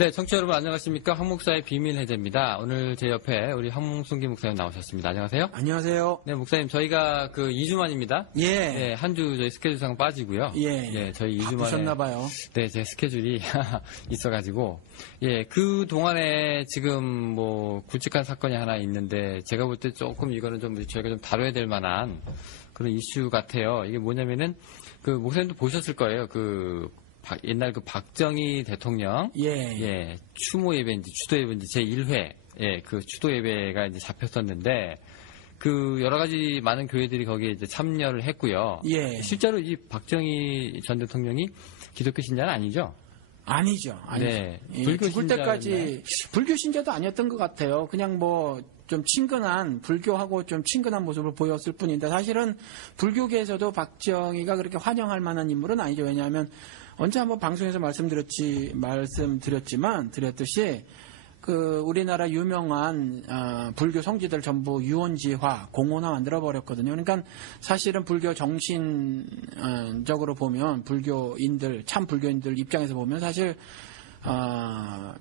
네, 청취자 여러분 안녕하십니까? 황 목사의 비밀 해제입니다. 오늘 제 옆에 우리 황송기 목사님 나오셨습니다. 안녕하세요. 안녕하세요. 네, 목사님 저희가 그 2주 만입니다. 예. 네, 한 주 저희 스케줄상 빠지고요. 예. 네, 저희 2주 만에 바쁘셨나봐요. 네, 제 스케줄이 있어가지고 예, 그 동안에 지금 뭐 굵직한 사건이 하나 있는데 제가 볼 때 조금 이거는 좀 저희가 좀 다뤄야 될 만한 그런 이슈 같아요. 이게 뭐냐면은 그 목사님도 보셨을 거예요. 옛날 그 박정희 대통령 예, 추모 예배인지 추도 예배인지 제1회 예, 그 추도 예배가 이제 잡혔었는데 그 여러 가지 많은 교회들이 거기에 이제 참여를 했고요. 예. 실제로 이 박정희 전 대통령이 기독교 신자는 아니죠? 아니죠. 네. 불교 죽을 때까지 불교 신자도 아니었던 것 같아요. 그냥 뭐 좀 친근한 불교하고 좀 친근한 모습을 보였을 뿐인데 사실은 불교계에서도 박정희가 그렇게 환영할 만한 인물은 아니죠. 왜냐하면 언제 한번 방송에서 드렸듯이 그 우리나라 유명한 불교 성지들 전부 유원지화, 공원화 만들어 버렸거든요. 그러니까 사실은 불교 정신적으로 보면 참 불교인들 입장에서 보면 사실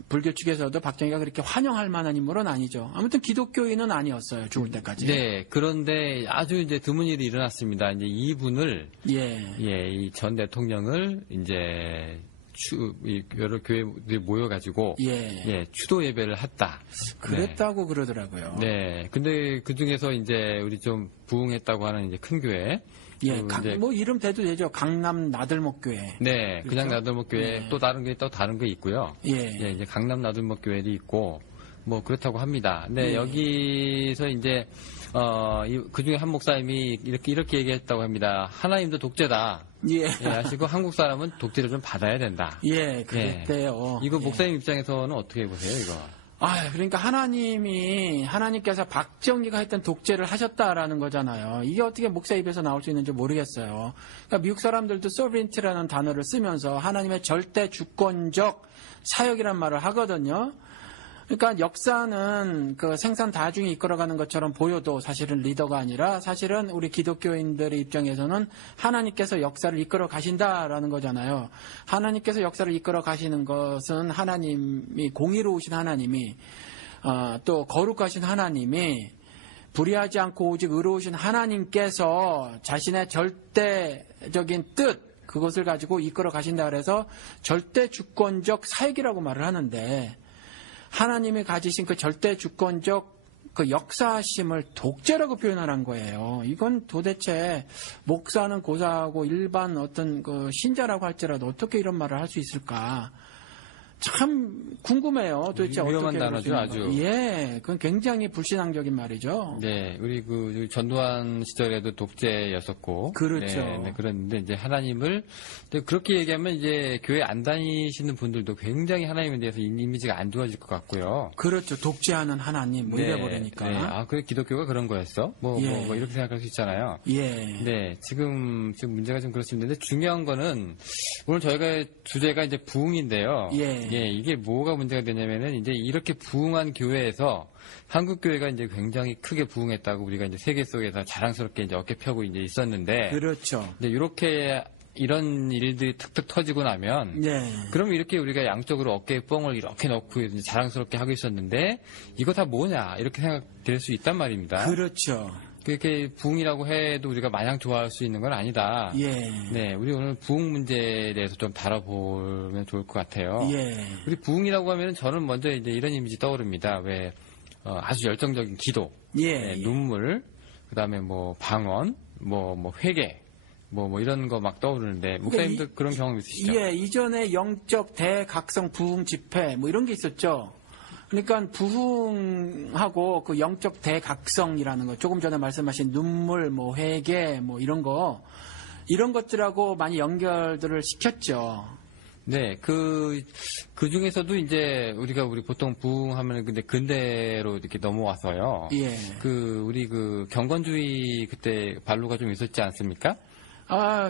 불교 측에서도 박정희가 그렇게 환영할 만한 인물은 아니죠. 아무튼 기독교인은 아니었어요. 죽을 때까지. 네. 그런데 아주 이제 드문 일이 일어났습니다. 이제 이분을 이 전 대통령을 이제 여러 교회들이 모여가지고 추도 예배를 했다. 그랬다고 그러더라고요. 네. 근데 그 중에서 이제 우리 좀 부흥했다고 하는 이제 큰 교회. 뭐 이름 대도 되죠. 강남 나들목교회. 네, 그렇죠? 그냥 나들목교회 또 다른 게 있고요. 이제 강남 나들목교회도 있고 뭐 그렇다고 합니다. 근데 여기서 이제 그 중에 한 목사님이 이렇게 얘기했다고 합니다. 하나님도 독재다. 하시고 한국 사람은 독재를 좀 받아야 된다. 그랬대요. 이거 목사님 입장에서는 어떻게 보세요, 이거? 그러니까 하나님께서 박정희가 했던 독재를 하셨다라는 거잖아요. 이게 어떻게 목사 입에서 나올 수 있는지 모르겠어요. 그러니까 미국 사람들도 sovereignty라는 단어를 쓰면서 하나님의 절대 주권적 사역이란 말을 하거든요. 그러니까 역사는 그 생산 다중이 이끌어가는 것처럼 보여도 사실은 리더가 아니라 사실은 우리 기독교인들의 입장에서는 하나님께서 역사를 이끌어 가신다라는 거잖아요. 하나님께서 역사를 이끌어 가시는 것은 하나님이 공의로우신 하나님이 또 거룩하신 하나님이 불의하지 않고 오직 의로우신 하나님께서 자신의 절대적인 뜻 그것을 가지고 이끌어 가신다 그래서 절대 주권적 사역이라고 말을 하는데 하나님이 가지신 그 절대 주권적 그 역사심을 독재라고 표현하는 거예요. 이건 도대체 목사는 고사하고 일반 어떤 그 신자라고 할지라도 어떻게 이런 말을 할 수 있을까? 참 궁금해요. 도대체 위험한 어떻게 단어죠, 아주. 그건 굉장히 불신앙적인 말이죠. 네, 우리 전두환 시절에도 독재였었고, 그렇죠. 네, 그랬는데 이제 하나님을 그렇게 얘기하면 이제 교회 안 다니시는 분들도 굉장히 하나님에 대해서 이미지가 안 좋아질 것 같고요. 그렇죠, 독재하는 하나님 이래 버리니까. 그래 기독교가 그런 거였어? 뭐 이렇게 생각할 수 있잖아요. 네, 지금 문제가 좀 그렇습니다. 근데 중요한 거는 오늘 저희가 주제가 이제 부흥인데요. 이게 뭐가 문제가 되냐면은 이제 이렇게 부흥한 교회에서 한국 교회가 이제 굉장히 크게 부흥했다고 우리가 이제 세계 속에서 자랑스럽게 이제 어깨 펴고 이제 있었는데. 그렇죠. 이런 일들이 툭툭 터지고 나면. 그럼 이렇게 우리가 양쪽으로 어깨에 뽕을 이렇게 넣고 이제 자랑스럽게 하고 있었는데 이거 다 뭐냐 이렇게 생각될 수 있단 말입니다. 그렇죠. 그렇게 부흥이라고 해도 우리가 마냥 좋아할 수 있는 건 아니다. 네, 우리 오늘 부흥 문제에 대해서 좀 다뤄보면 좋을 것 같아요. 우리 부흥이라고 하면 저는 먼저 이제 이런 이미지 떠오릅니다. 아주 열정적인 기도, 눈물, 그다음에 뭐 방언, 뭐 회개, 뭐 이런 거 막 떠오르는데 목사님도 그런 경험 있으시죠? 이전에 영적 대각성 부흥 집회 뭐 이런 게 있었죠. 그러니까 부흥하고 그 영적 대각성이라는 거, 조금 전에 말씀하신 눈물, 뭐 회개, 뭐 이런 것들하고 많이 연결들을 시켰죠. 네, 그 중에서도 우리 보통 부흥하면 근데 근대로 이렇게 넘어와서요. 우리 경건주의 그때 반로가 좀 있었지 않습니까?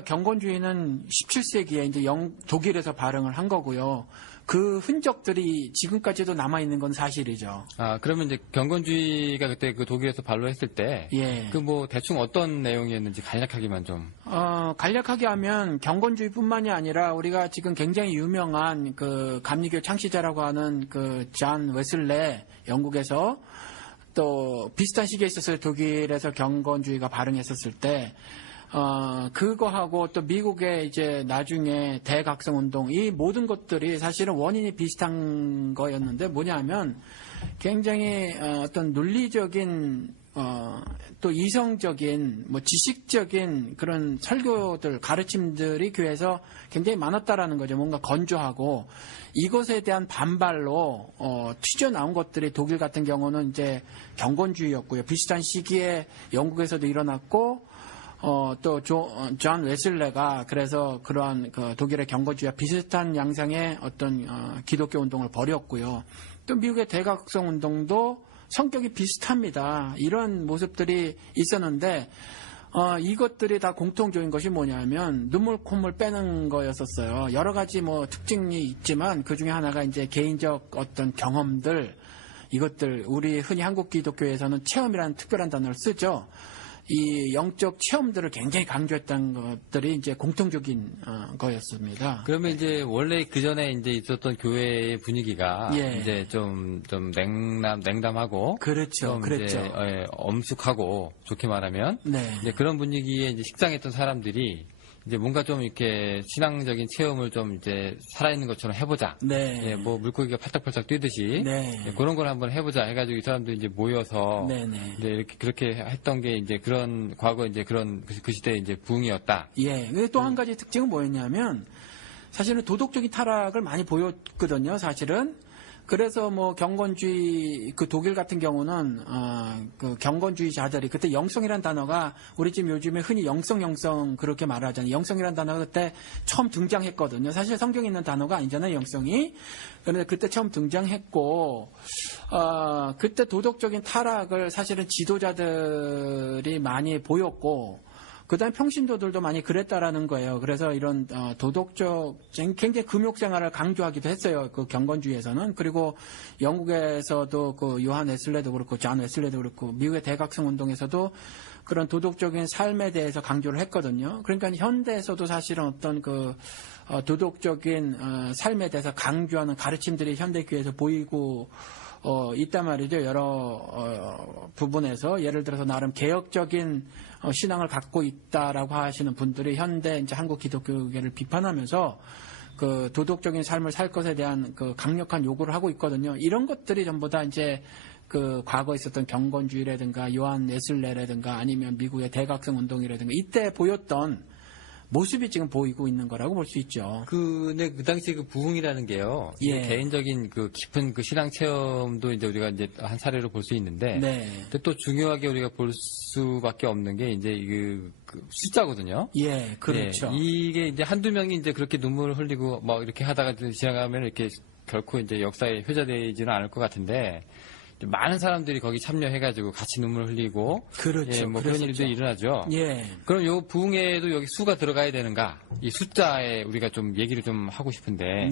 경건주의는 17세기에 이제 독일에서 발흥을 한 거고요. 그 흔적들이 지금까지도 남아 있는 건 사실이죠. 아, 그러면 이제 경건주의가 그때 그 독일에서 발로했을 때, 예. 그 뭐 대충 어떤 내용이었는지 간략하게만 좀. 간략하게 하면 경건주의뿐만이 아니라 우리가 지금 굉장히 유명한 그 감리교 창시자라고 하는 그 존 웨슬레 영국에서 또 비슷한 시기에 있었어요. 독일에서 경건주의가 발흥했었을 때. 그거하고 또 미국의 이제 나중에 대각성 운동, 이 모든 것들이 사실은 원인이 비슷한 거였는데 뭐냐면 굉장히 어떤 논리적인 또 이성적인 뭐 지식적인 그런 설교들 가르침들이 교회에서 굉장히 많았다라는 거죠. 뭔가 건조하고 이것에 대한 반발로 튀어나온 것들이 독일 같은 경우는 이제 경건주의였고요. 비슷한 시기에 영국에서도 일어났고 또 존 웨슬레가 그래서 그러한 그 독일의 경건주의와 비슷한 양상의 어떤 기독교 운동을 벌였고요. 또 미국의 대각성 운동도 성격이 비슷합니다. 이런 모습들이 있었는데 이것들이 다 공통적인 것이 뭐냐면 눈물 콧물 빼는 거였었어요. 여러 가지 뭐 특징이 있지만 그 중에 하나가 이제 개인적 어떤 경험들, 이것들 우리 흔히 한국 기독교에서는 체험이라는 특별한 단어를 쓰죠. 이 영적 체험들을 굉장히 강조했던 것들이 이제 공통적인 거였습니다. 그러면 이제 원래 그 전에 이제 있었던 교회의 분위기가 예. 이제 좀 냉담하고. 그렇죠. 그랬죠. 이제 엄숙하고 좋게 말하면. 네. 이제 그런 분위기에 이제 식상했던 사람들이 이제 뭔가 좀 이렇게 신앙적인 체험을 좀 이제 살아있는 것처럼 해보자. 네. 예, 뭐 물고기가 팔딱팔딱 뛰듯이. 네. 예, 그런 걸 한번 해보자 해가지고 이 사람들이 이제 모여서. 네네. 이제 이렇게 그렇게 했던 게 이제 그런 과거 이제 그런 그 시대 이제 부흥이었다. 예. 또 한 가지 특징은 뭐였냐면 사실은 도덕적인 타락을 많이 보였거든요. 사실은. 그래서 뭐 경건주의 그 독일 같은 경우는 그 경건주의자들이 그때 영성이라는 단어가 우리 지금 요즘에 흔히 영성 그렇게 말하잖아요. 영성이라는 단어가 그때 처음 등장했거든요. 사실 성경에 있는 단어가 아니잖아요. 영성이. 그런데 그때 처음 등장했고 그때 도덕적인 타락을 사실은 지도자들이 많이 보였고 그다음에 평신도들도 많이 그랬다라는 거예요. 그래서 이런 도덕적 굉장히 금욕 생활을 강조하기도 했어요. 그 경건주의에서는. 그리고 영국에서도 그 요한 웨슬레도 그렇고 존 웨슬레도 그렇고 미국의 대각성 운동에서도 그런 도덕적인 삶에 대해서 강조를 했거든요. 그러니까 현대에서도 사실은 어떤 그 도덕적인 삶에 대해서 강조하는 가르침들이 현대교회에서 보이고 있단 말이죠. 여러 부분에서 예를 들어서 나름 개혁적인 신앙을 갖고 있다라고 하시는 분들이 현대 이제 한국 기독교계를 비판하면서 그 도덕적인 삶을 살 것에 대한 그 강력한 요구를 하고 있거든요. 이런 것들이 전부 다 이제 그 과거에 있었던 경건주의라든가 요한 웨슬레라든가 아니면 미국의 대각성 운동이라든가 이때 보였던 모습이 지금 보이고 있는 거라고 볼 수 있죠. 근데 그 당시 그 부흥이라는 게요. 예. 개인적인 그 깊은 그 신앙 체험도 이제 우리가 이제 한 사례로 볼 수 있는데. 네. 근데 또 중요하게 우리가 볼 수밖에 없는 게 이제 그 숫자거든요. 예, 그렇죠. 예, 이게 이제 한두 명이 이제 그렇게 눈물을 흘리고 막 이렇게 하다가 지나가면 이렇게 결코 이제 역사에 회자되지는 않을 것 같은데. 많은 사람들이 거기 참여해가지고 같이 눈물 흘리고, 그렇죠. 예, 뭐 그런 일들이 일어나죠. 예. 그럼 요 부흥에도 여기 수가 들어가야 되는가? 이 숫자에 우리가 좀 얘기를 좀 하고 싶은데,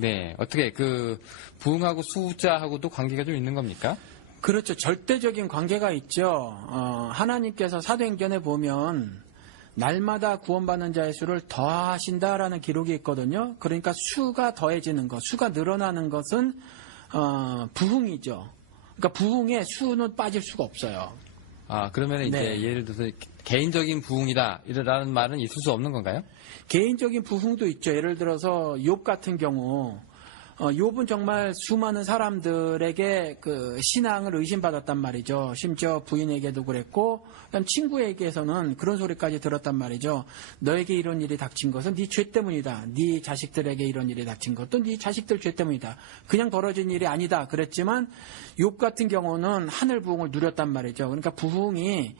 네. 어떻게 그 부흥하고 숫자하고도 관계가 좀 있는 겁니까? 그렇죠. 절대적인 관계가 있죠. 하나님께서 사도행전에 보면 날마다 구원받는 자의 수를 더하신다라는 기록이 있거든요. 그러니까 수가 더해지는 것, 수가 늘어나는 것은 부흥이죠. 그러니까 부흥의 수는 빠질 수가 없어요. 아, 그러면 이제 네. 예를 들어서 개인적인 부흥이다 이라는 말은 있을 수 없는 건가요? 개인적인 부흥도 있죠. 예를 들어서 욥 같은 경우 욥은 정말 수많은 사람들에게 그 신앙을 의심받았단 말이죠. 심지어 부인에게도 그랬고 그다음 친구에게서는 그런 소리까지 들었단 말이죠. 너에게 이런 일이 닥친 것은 네 죄 때문이다. 네 자식들에게 이런 일이 닥친 것도 네 자식들 죄 때문이다. 그냥 벌어진 일이 아니다. 그랬지만 욥 같은 경우는 하늘 부흥을 누렸단 말이죠. 그러니까 부흥이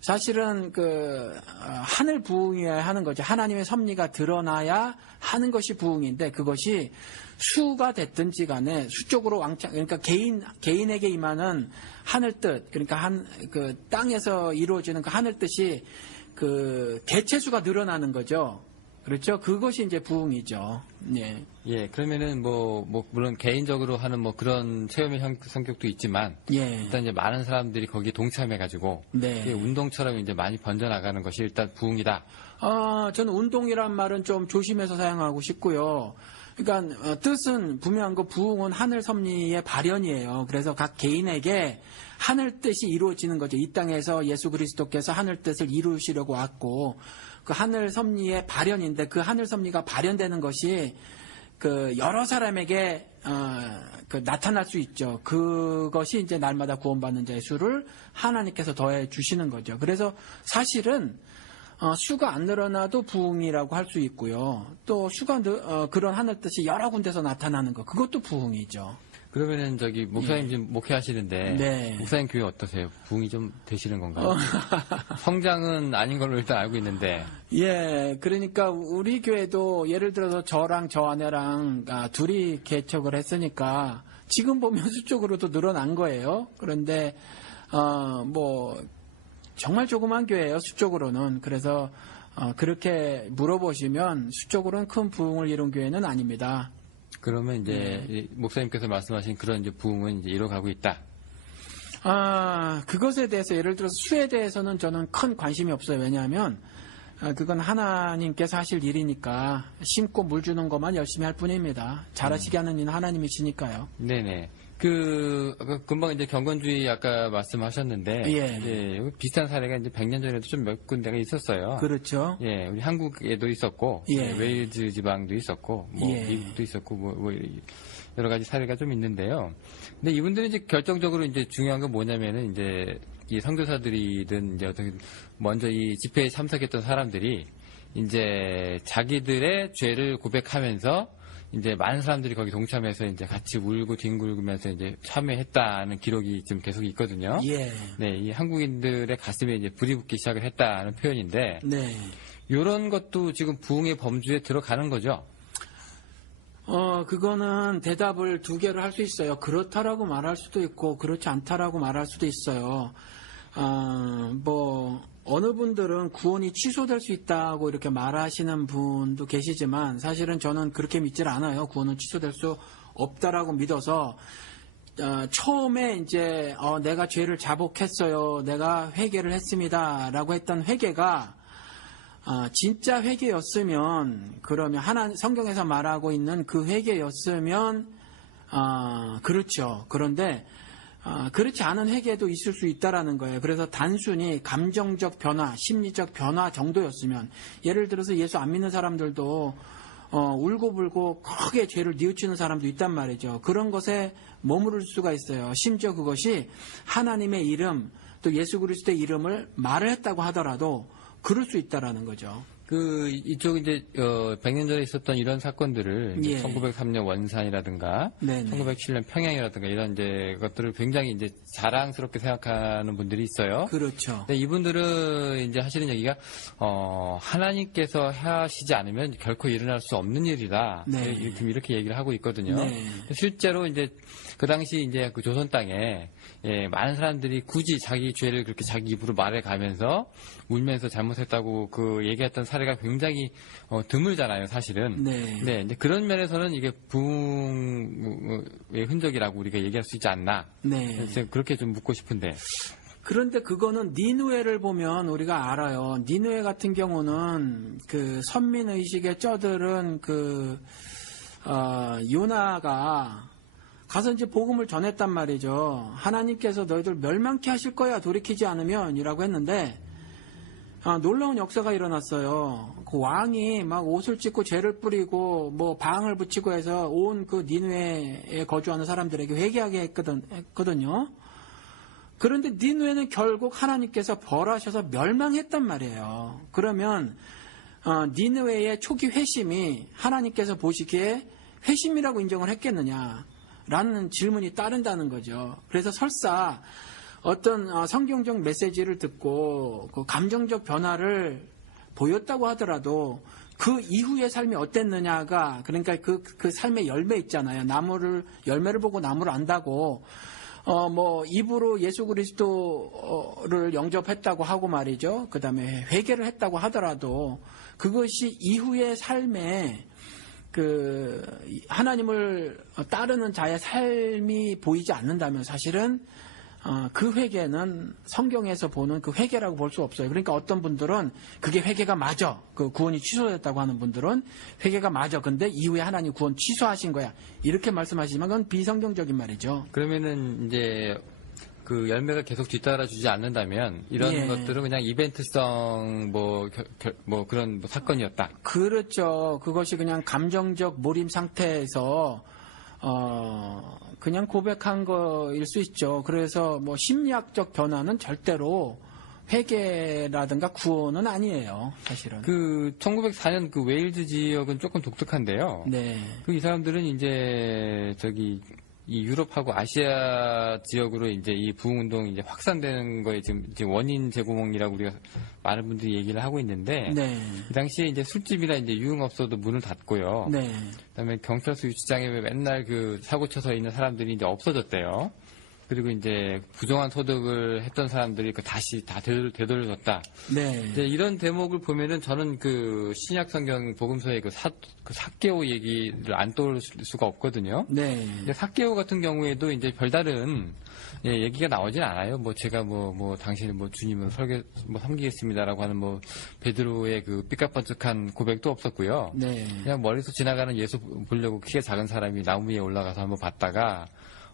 사실은 그 하늘 부흥이어야 하는 거죠. 하나님의 섭리가 드러나야 하는 것이 부흥인데 그것이 수가 됐든지 간에 수적으로 왕창 그러니까 개인에게 임하는 하늘 뜻 그러니까 그 땅에서 이루어지는 그 하늘 뜻이 그 개체수가 늘어나는 거죠. 그렇죠. 그것이 이제 부흥이죠. 예. 예, 그러면은 물론 개인적으로 하는 그런 체험의 성격도 있지만, 예. 일단 이제 많은 사람들이 거기에 동참해가지고, 네. 그게 운동처럼 이제 많이 번져나가는 것이 일단 부흥이다. 저는 운동이란 말은 좀 조심해서 사용하고 싶고요. 그러니까 뜻은 분명한 거 부흥은 하늘 섭리의 발현이에요. 그래서 각 개인에게 하늘 뜻이 이루어지는 거죠. 이 땅에서 예수 그리스도께서 하늘 뜻을 이루시려고 왔고 그 하늘 섭리의 발현인데 그 하늘 섭리가 발현되는 것이 그 여러 사람에게 나타날 수 있죠. 그것이 이제 날마다 구원받는 자의 수를 하나님께서 더해 주시는 거죠. 그래서 사실은 수가 안 늘어나도 부흥이라고 할 수 있고요. 또 그런 하늘 뜻이 여러 군데서 나타나는 거 그것도 부흥이죠. 그러면은 목사님 예. 지금 목회하시는데 네. 목사님 교회 어떠세요? 부흥이 좀 되시는 건가요? 성장은 아닌 걸로 일단 알고 있는데. 예, 그러니까 우리 교회도 예를 들어서 저랑 저 아내랑 둘이 개척을 했으니까 지금 보면 수적으로도 늘어난 거예요. 그런데 정말 조그만 교회예요, 수적으로는. 그래서 그렇게 물어보시면 수적으로는 큰 부흥을 이룬 교회는 아닙니다. 그러면 이제 목사님께서 말씀하신 그런 이제 부흥은 이제 이뤄가고 있다. 그것에 대해서 예를 들어서 수에 대해서는 저는 큰 관심이 없어요. 왜냐하면 그건 하나님께서 하실 일이니까 심고 물 주는 것만 열심히 할 뿐입니다. 잘하시게 하는 이는 하나님이시니까요. 네네. 금방 이제 경건주의 아까 말씀하셨는데. 예. 예, 비슷한 사례가 이제 100년 전에도 좀 몇 군데가 있었어요. 그렇죠. 예, 우리 한국에도 있었고, 예. 웨일즈 지방도 있었고, 예. 미국도 있었고, 여러 가지 사례가 좀 있는데요. 근데 이분들이 이제 결정적으로 이제 중요한 건 뭐냐면은 이제 이 선교사들이든 이제 먼저 이 집회에 참석했던 사람들이 이제 자기들의 죄를 고백하면서 이제 많은 사람들이 거기 동참해서 이제 같이 울고 뒹굴면서 이제 참여했다는 기록이 지금 계속 있거든요. 예. 네, 이 한국인들의 가슴에 이제 불이 붙기 시작을 했다는 표현인데, 네. 이런 것도 지금 부흥의 범주에 들어가는 거죠. 그거는 대답을 두 개로 할 수 있어요. 그렇다라고 말할 수도 있고, 그렇지 않다라고 말할 수도 있어요. 어느 분들은 구원이 취소될 수 있다고 이렇게 말하시는 분도 계시지만, 사실은 저는 그렇게 믿질 않아요. 구원은 취소될 수 없다라고 믿어서, 처음에 이제, 내가 죄를 자복했어요. 내가 회개를 했습니다. 라고 했던 회개가, 진짜 회개였으면, 그러면 성경에서 말하고 있는 그 회개였으면, 그렇죠. 그런데, 그렇지 않은 회개도 있을 수 있다라는 거예요. 그래서 단순히 감정적 변화, 심리적 변화 정도였으면, 예를 들어서 예수 안 믿는 사람들도, 울고불고 크게 죄를 뉘우치는 사람도 있단 말이죠. 그런 것에 머무를 수가 있어요. 심지어 그것이 하나님의 이름, 또 예수 그리스도의 이름을 말을 했다고 하더라도, 그럴 수 있다라는 거죠. 이쪽 이제 100년 전에 있었던 이런 사건들을 이제 예. 1903년 원산이라든가 네네. 1907년 평양이라든가 이런 이제 것들을 굉장히 이제 자랑스럽게 생각하는 분들이 있어요. 그렇죠. 근데 이분들은 이제 하시는 얘기가 하나님께서 하시지 않으면 결코 일어날 수 없는 일이다. 네. 이렇게 얘기를 하고 있거든요. 네. 실제로 이제 그 당시 이제 그 조선 땅에 많은 사람들이 굳이 자기 죄를 그렇게 자기 입으로 말해가면서 울면서 잘못했다고 얘기했던 사례가 굉장히 드물잖아요, 사실은. 네. 네, 이제 그런 면에서는 이게 부흥의 흔적이라고 우리가 얘기할 수 있지 않나. 네. 그래서 그렇게 좀 묻고 싶은데. 그런데 그거는 니누에를 보면 우리가 알아요. 니누에 같은 경우는 그 선민의식에 쩌들은 요나가 가서 이제 복음을 전했단 말이죠. 하나님께서 너희들 멸망케 하실 거야, 돌이키지 않으면 이라고 했는데, 놀라운 역사가 일어났어요. 그 왕이 막 옷을 찢고 죄를 뿌리고 뭐 방을 붙이고 해서 온 그 니누에에 거주하는 사람들에게 회개하게 했거든요. 그런데 니누에는 결국 하나님께서 벌하셔서 멸망했단 말이에요. 그러면 니누에의 초기 회심이 하나님께서 보시기에 회심이라고 인정을 했겠느냐라는 질문이 따른다는 거죠. 그래서 설사 어떤 성경적 메시지를 듣고 그 감정적 변화를 보였다고 하더라도 그 이후의 삶이 어땠느냐가, 그러니까 그 삶의 열매 있잖아요. 열매를 보고 나무를 안다고, 뭐 입으로 예수 그리스도를 영접했다고 하고 말이죠. 그다음에 회개를 했다고 하더라도 그것이 이후의 삶에 그 하나님을 따르는 자의 삶이 보이지 않는다면 사실은 그 회개는 성경에서 보는 그 회개라고 볼 수 없어요. 그러니까 어떤 분들은 그게 회개가 맞아. 그 구원이 취소됐다고 하는 분들은 회개가 맞아. 근데 이후에 하나님 구원 취소하신 거야. 이렇게 말씀하시지만 그건 비성경적인 말이죠. 그러면은 이제 그 열매가 계속 뒤따라주지 않는다면 이런 예. 것들은 그냥 이벤트성 뭐 그런 뭐 사건이었다. 그렇죠. 그것이 그냥 감정적 몰입 상태에서 그냥 고백한 거일 수 있죠. 그래서 뭐 심리학적 변화는 절대로 회개라든가 구원은 아니에요. 사실은. 그 1904년 그 웨일즈 지역은 조금 독특한데요. 네. 그 이 사람들은 이제 저기 이 유럽하고 아시아 지역으로 이제 이 부흥 운동이 이제 확산되는 거에 지금 이제 원인 제공이라고 우리가 많은 분들이 얘기를 하고 있는데 네. 이 당시에 이제 술집이나 이제 유흥업소도 문을 닫고요. 네. 그다음에 경찰서 유치장에 맨날 그 사고 쳐서 있는 사람들이 이제 없어졌대요. 그리고 이제 부정한 소득을 했던 사람들이 그 다시 다 되돌려졌다. 네. 이제 이런 대목을 보면은 저는 그 신약 성경 복음서의 그 삭개오 얘기를 안 떠올릴 수가 없거든요. 네. 근데 삭개오 같은 경우에도 이제 별다른 얘기가 나오진 않아요. 뭐 제가 뭐 당신을 뭐 주님을 섬기겠습니다라고 하는 뭐 베드로의 그 삐까뻔쩍한 고백도 없었고요. 네. 그냥 멀리서 지나가는 예수 보려고 키가 작은 사람이 나무 위에 올라가서 한번 봤다가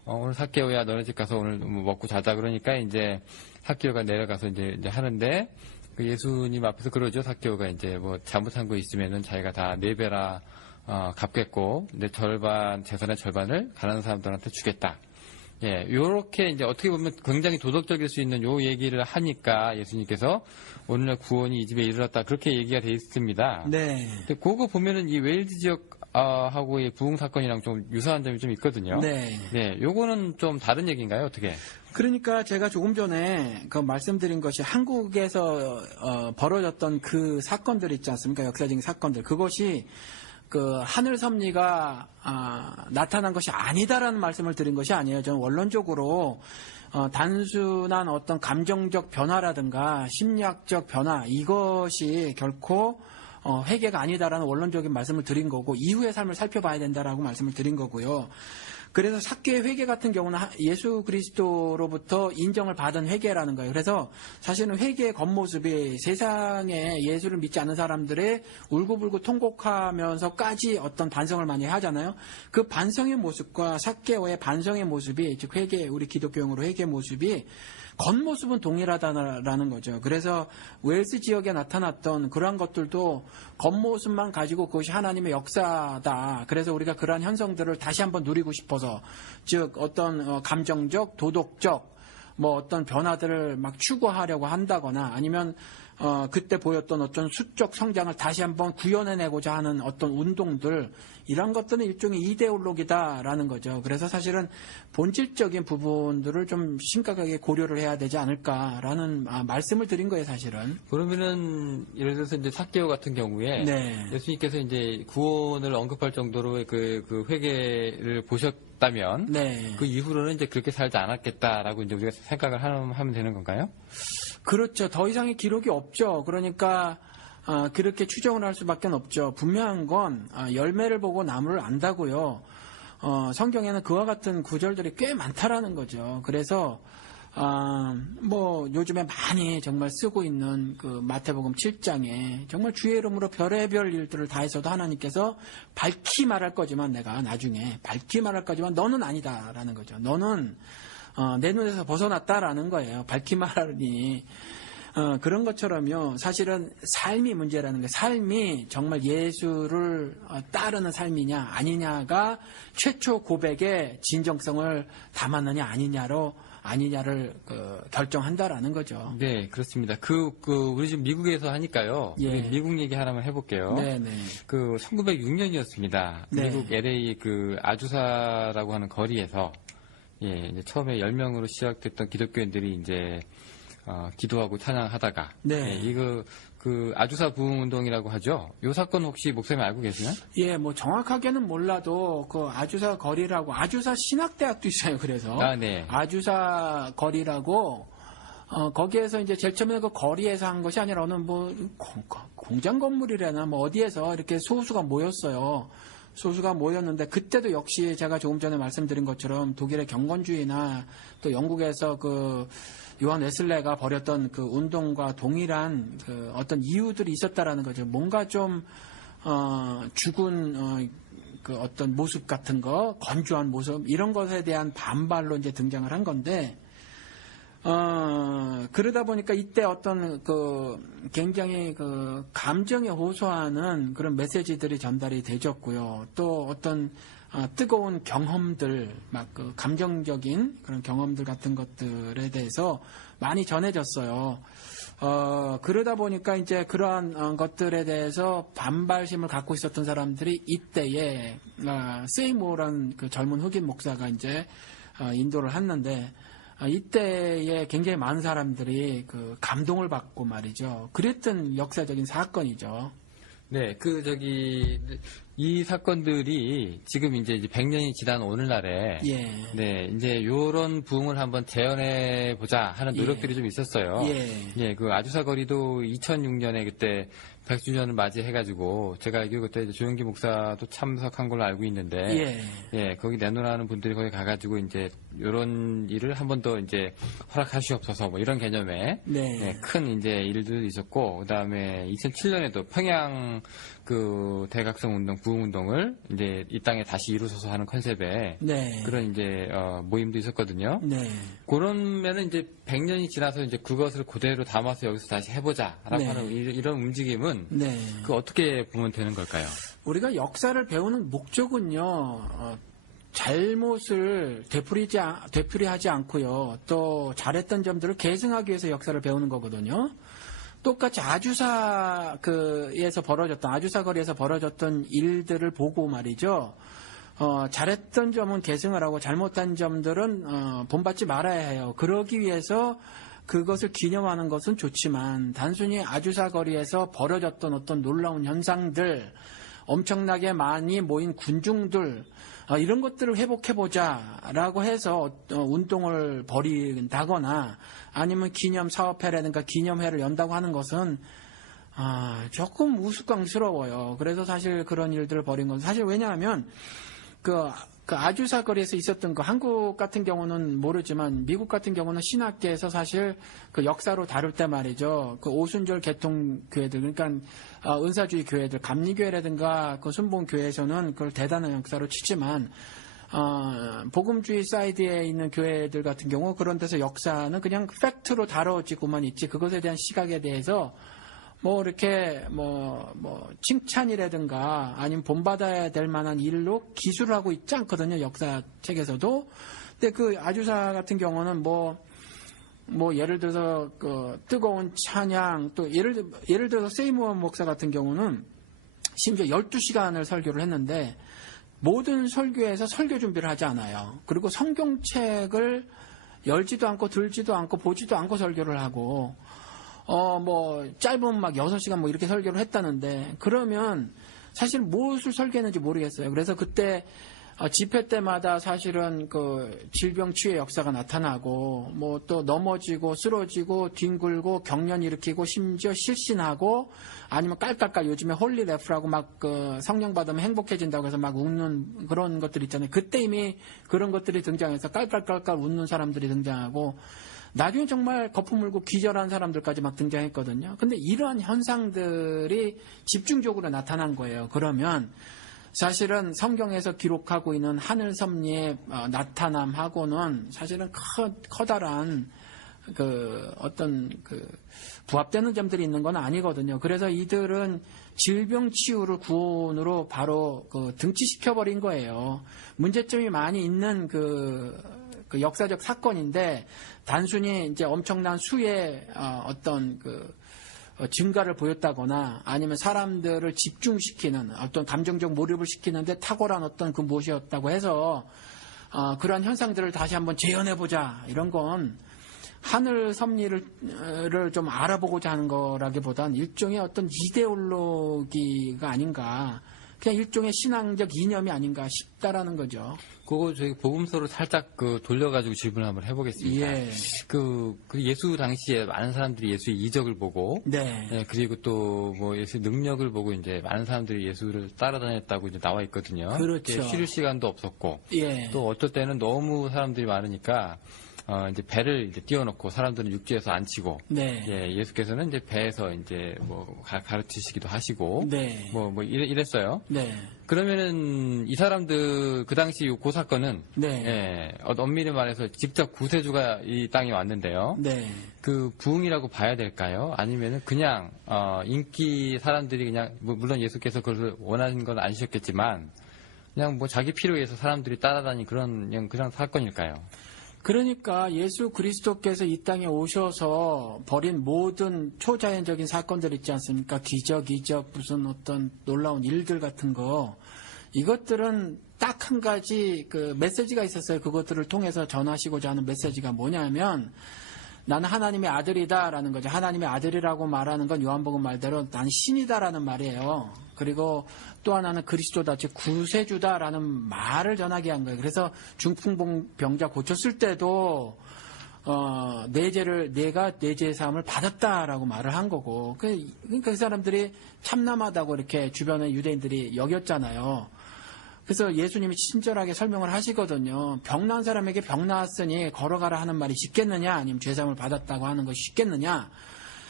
오늘 삭개오야 너네 집 가서 오늘 뭐 먹고 자자 그러니까 이제 삭개오가 내려가서 이제 하는데 그 예수님 앞에서 그러죠. 삭개오가 이제 뭐 잘못한 거 있으면은 자기가 다 4배라 갚겠고 이제 재산의 절반을 가난한 사람들한테 주겠다. 예, 요렇게 이제 어떻게 보면 굉장히 도덕적일 수 있는 요 얘기를 하니까 예수님께서 오늘날 구원이 이 집에 이르렀다 그렇게 얘기가 돼 있습니다. 네. 근데 그거 보면은 이 웨일즈 지역 하고의 부흥 사건이랑 좀 유사한 점이 좀 있거든요. 네. 네, 요거는 좀 다른 얘기인가요? 어떻게? 그러니까 제가 조금 전에 그 말씀드린 것이 한국에서 벌어졌던 그 사건들 있지 않습니까? 역사적인 사건들. 그것이 그 하늘 섭리가 나타난 것이 아니다라는 말씀을 드린 것이 아니에요. 저는 원론적으로 단순한 어떤 감정적 변화라든가 심리학적 변화 이것이 결코 회개가 아니다라는 원론적인 말씀을 드린 거고 이후의 삶을 살펴봐야 된다라고 말씀을 드린 거고요. 그래서 삭개의 회개 같은 경우는 예수 그리스도로부터 인정을 받은 회개라는 거예요. 그래서 사실은 회개의 겉모습이 세상에 예수를 믿지 않는 사람들의 울고불고 통곡하면서까지 어떤 반성을 많이 하잖아요. 그 반성의 모습과 삭개오의 반성의 모습이 즉 회개 우리 기독교용으로 회개 모습이 겉모습은 동일하다라는 거죠. 그래서 웨일스 지역에 나타났던 그러한 것들도 겉모습만 가지고 그것이 하나님의 역사다. 그래서 우리가 그러한 현상들을 다시 한번 누리고 싶어서 즉 어떤 감정적, 도덕적 뭐 어떤 변화들을 막 추구하려고 한다거나 아니면 그때 보였던 어떤 수적 성장을 다시 한번 구현해내고자 하는 어떤 운동들 이런 것들은 일종의 이데올로기다라는 거죠. 그래서 사실은 본질적인 부분들을 좀 심각하게 고려를 해야 되지 않을까라는 말씀을 드린 거예요, 사실은. 그러면은 예를 들어서 이제 삭개오 같은 경우에 네. 예수님께서 이제 구원을 언급할 정도로 그 회개를 보셨다면 네. 그 이후로는 이제 그렇게 살지 않았겠다라고 이제 우리가 생각을 하면 되는 건가요? 그렇죠. 더 이상의 기록이 없죠. 그러니까 그렇게 추정을 할 수밖에 없죠. 분명한 건 열매를 보고 나무를 안다고요. 성경에는 그와 같은 구절들이 꽤 많다라는 거죠. 그래서 뭐 요즘에 많이 정말 쓰고 있는 그 마태복음 7장에 정말 주의 이름으로 별의별 일들을 다 해서도 하나님께서 밝히 말할 거지만 내가 나중에 밝히 말할 거지만 너는 아니다라는 거죠. 너는 내 눈에서 벗어났다라는 거예요. 밝히 말하니 그런 것처럼요. 사실은 삶이 문제라는 거예요. 삶이 정말 예수를 따르는 삶이냐 아니냐가 최초 고백의 진정성을 담았느냐 아니냐를 결정한다라는 거죠. 네, 그렇습니다. 우리 지금 미국에서 하니까요. 예. 우리 미국 얘기 하나만 해볼게요. 네네. 1906년이었습니다. 네. 미국 LA 아주사라고 하는 거리에서 이제 처음에 10명으로 시작됐던 기독교인들이 이제 기도하고 찬양하다가 네. 이거 그 아주사 부흥운동이라고 하죠. 이 사건 혹시 목사님 알고 계시나요? 예, 뭐 정확하게는 몰라도 그 아주사 거리라고 아주사 신학대학도 있어요. 그래서 네. 아주사 거리라고 거기에서 이제 제일 처음에 그 거리에서 한 것이 아니라 어느 뭐 공장 건물이라나 뭐 어디에서 이렇게 소수가 모였어요. 소수가 모였는데 그때도 역시 제가 조금 전에 말씀드린 것처럼 독일의 경건주의나 또 영국에서 그 요한 웨슬레가 벌였던 그 운동과 동일한 그 어떤 이유들이 있었다라는 거죠. 뭔가 좀 죽은 그 어떤 모습 같은 거, 건조한 모습 이런 것에 대한 반발로 이제 등장을 한 건데 그러다 보니까 이때 어떤 그 굉장히 그 감정에 호소하는 그런 메시지들이 전달이 되졌고요. 또 어떤 뜨거운 경험들, 막 그 감정적인 그런 경험들 같은 것들에 대해서 많이 전해졌어요. 그러다 보니까 이제 그러한 것들에 대해서 반발심을 갖고 있었던 사람들이 이때에 세이모라는 그 젊은 흑인 목사가 이제 인도를 했는데 이때에 굉장히 많은 사람들이 그 감동을 받고 말이죠. 그랬던 역사적인 사건이죠. 네, 이 사건들이 지금 이제 100년이 지난 오늘날에 예. 네, 이제 요런 부흥을 한번 재현해 보자 하는 노력들이 좀 있었어요. 예. 그 아주사 거리도 2006년에 그때 100주년을 맞이해가지고 제가 알기로 그때 조영기 목사도 참석한 걸로 알고 있는데, 거기 내노라는 분들이 거기 가가지고 이제 이런 일을 한 번 더 이제 허락하시옵소서 뭐 이런 개념의 큰 이제 일들이 있었고, 그 다음에 2007년에도 평양 그 대각성 운동, 부흥 운동을 이제 이 땅에 다시 이루소서 하는 컨셉의 그런 이제 모임도 있었거든요. 그러면은 이제 100년이 지나서 이제 그것을 그대로 담아서 여기서 다시 해보자라고 하는 이런 움직임은 그 어떻게 보면 되는 걸까요? 우리가 역사를 배우는 목적은요, 잘못을 되풀이하지 않고요, 또 잘했던 점들을 계승하기 위해서 역사를 배우는 거거든요. 똑같이 아주사 거리에서 벌어졌던 일들을 보고 말이죠. 잘했던 점은 계승을 하고 잘못한 점들은 본받지 말아야 해요. 그러기 위해서 그것을 기념하는 것은 좋지만 단순히 아주사 거리에서 벌어졌던 어떤 놀라운 현상들, 엄청나게 많이 모인 군중들 이런 것들을 회복해보자라고 해서 운동을 벌인다거나 아니면 기념 사업회라든가 기념회를 연다고 하는 것은 조금 우스꽝스러워요. 그래서 사실 그런 일들을 벌인 건 사실 왜냐하면 그 아주사 거리에서 있었던 거 한국 같은 경우는 모르지만 미국 같은 경우는 신학계에서 사실 그 역사로 다룰 때 말이죠. 그 오순절 개통 교회들 그러니까 은사주의 교회들 감리교회라든가 그 순봉교회에서는 그걸 대단한 역사로 치지만 복음주의 사이드에 있는 교회들 같은 경우 그런 데서 역사는 그냥 팩트로 다뤄지고만 있지 그것에 대한 시각에 대해서 뭐 이렇게 뭐 칭찬이라든가 아니면 본받아야 될 만한 일로 기술을 하고 있지 않거든요. 역사책에서도. 근데 그 아주사 같은 경우는 뭐 예를 들어서 그 뜨거운 찬양 또 예를 들어서 세이모어 목사 같은 경우는 심지어 12시간을 설교를 했는데 모든 설교에서 설교 준비를 하지 않아요. 그리고 성경책을 열지도 않고 들지도 않고 보지도 않고 설교를 하고 짧으면 막 6시간 뭐 이렇게 설교를 했다는데, 그러면 사실 무엇을 설교했는지 모르겠어요. 그래서 그때, 집회 때마다 사실은 그 질병 치유의 역사가 나타나고, 뭐 또 넘어지고, 쓰러지고, 뒹굴고, 경련 일으키고, 심지어 실신하고, 아니면 깔깔깔 요즘에 홀리 레프라고 막 그 성령 받으면 행복해진다고 해서 막 웃는 그런 것들 있잖아요. 그때 이미 그런 것들이 등장해서 깔깔깔깔 웃는 사람들이 등장하고, 나중에 정말 거품 물고 기절한 사람들까지 막 등장했거든요. 근데 이러한 현상들이 집중적으로 나타난 거예요. 그러면 사실은 성경에서 기록하고 있는 하늘 섭리의 나타남하고는 사실은 커다란 어떤 부합되는 점들이 있는 건 아니거든요. 그래서 이들은 질병 치유를 구원으로 바로 등치시켜버린 거예요. 문제점이 많이 있는 그 역사적 사건인데 단순히 이제 엄청난 수의 어떤 증가를 보였다거나 아니면 사람들을 집중시키는 어떤 감정적 몰입을 시키는데 탁월한 어떤 그 무엇이었다고 해서 그러한 현상들을 다시 한번 재현해보자 이런 건 하늘 섭리를 좀 알아보고자 하는 거라기보단 일종의 어떤 이데올로기가 아닌가, 그냥 일종의 신앙적 이념이 아닌가 싶다라는 거죠. 그거 저희 복음서로 살짝 돌려가지고 질문을 한번 해보겠습니다. 예. 그 예수 당시에 많은 사람들이 예수의 이적을 보고, 네. 예, 그리고 또 뭐 예수의 능력을 보고 이제 많은 사람들이 예수를 따라다녔다고 이제 나와 있거든요. 그렇죠. 예, 쉴 시간도 없었고, 예. 또 어떨 때는 너무 사람들이 많으니까 이제 배를 이제 띄워놓고 사람들은 육지에서 앉히고, 네. 예, 예수께서는 이제 배에서 이제 뭐 가르치시기도 하시고, 네. 이랬어요. 네. 그러면은 이 사람들 그 당시 그 사건은 네. 예, 엄밀히 말해서 직접 구세주가 이 땅에 왔는데요. 네. 그 부흥이라고 봐야 될까요? 아니면은 그냥 인기 사람들이 그냥 물론 예수께서 그것을 원하는 건 아니셨겠지만 그냥 뭐 자기 필요에 의해서 사람들이 따라다니는 그런 사건일까요? 그러니까 예수 그리스도께서 이 땅에 오셔서 벌인 모든 초자연적인 사건들 있지 않습니까? 기적, 무슨 어떤 놀라운 일들 같은 거, 이것들은 딱 한 가지 그 메시지가 있었어요. 그것들을 통해서 전하시고자 하는 메시지가 뭐냐면, 나는 하나님의 아들이다라는 거죠. 하나님의 아들이라고 말하는 건 요한복음 말대로 나는 신이다라는 말이에요. 그리고 또 하나는 그리스도다, 즉 구세주다라는 말을 전하게 한 거예요. 그래서 중풍병자 고쳤을 때도 내가 내 죄의 사함을 받았다라고 말을 한 거고, 그러니까 그 사람들이 참남하다고 이렇게 주변의 유대인들이 여겼잖아요. 그래서 예수님이 친절하게 설명을 하시거든요. 병난 사람에게 병 나았으니 걸어가라 하는 말이 쉽겠느냐, 아니면 죄사함을 받았다고 하는 것이 쉽겠느냐,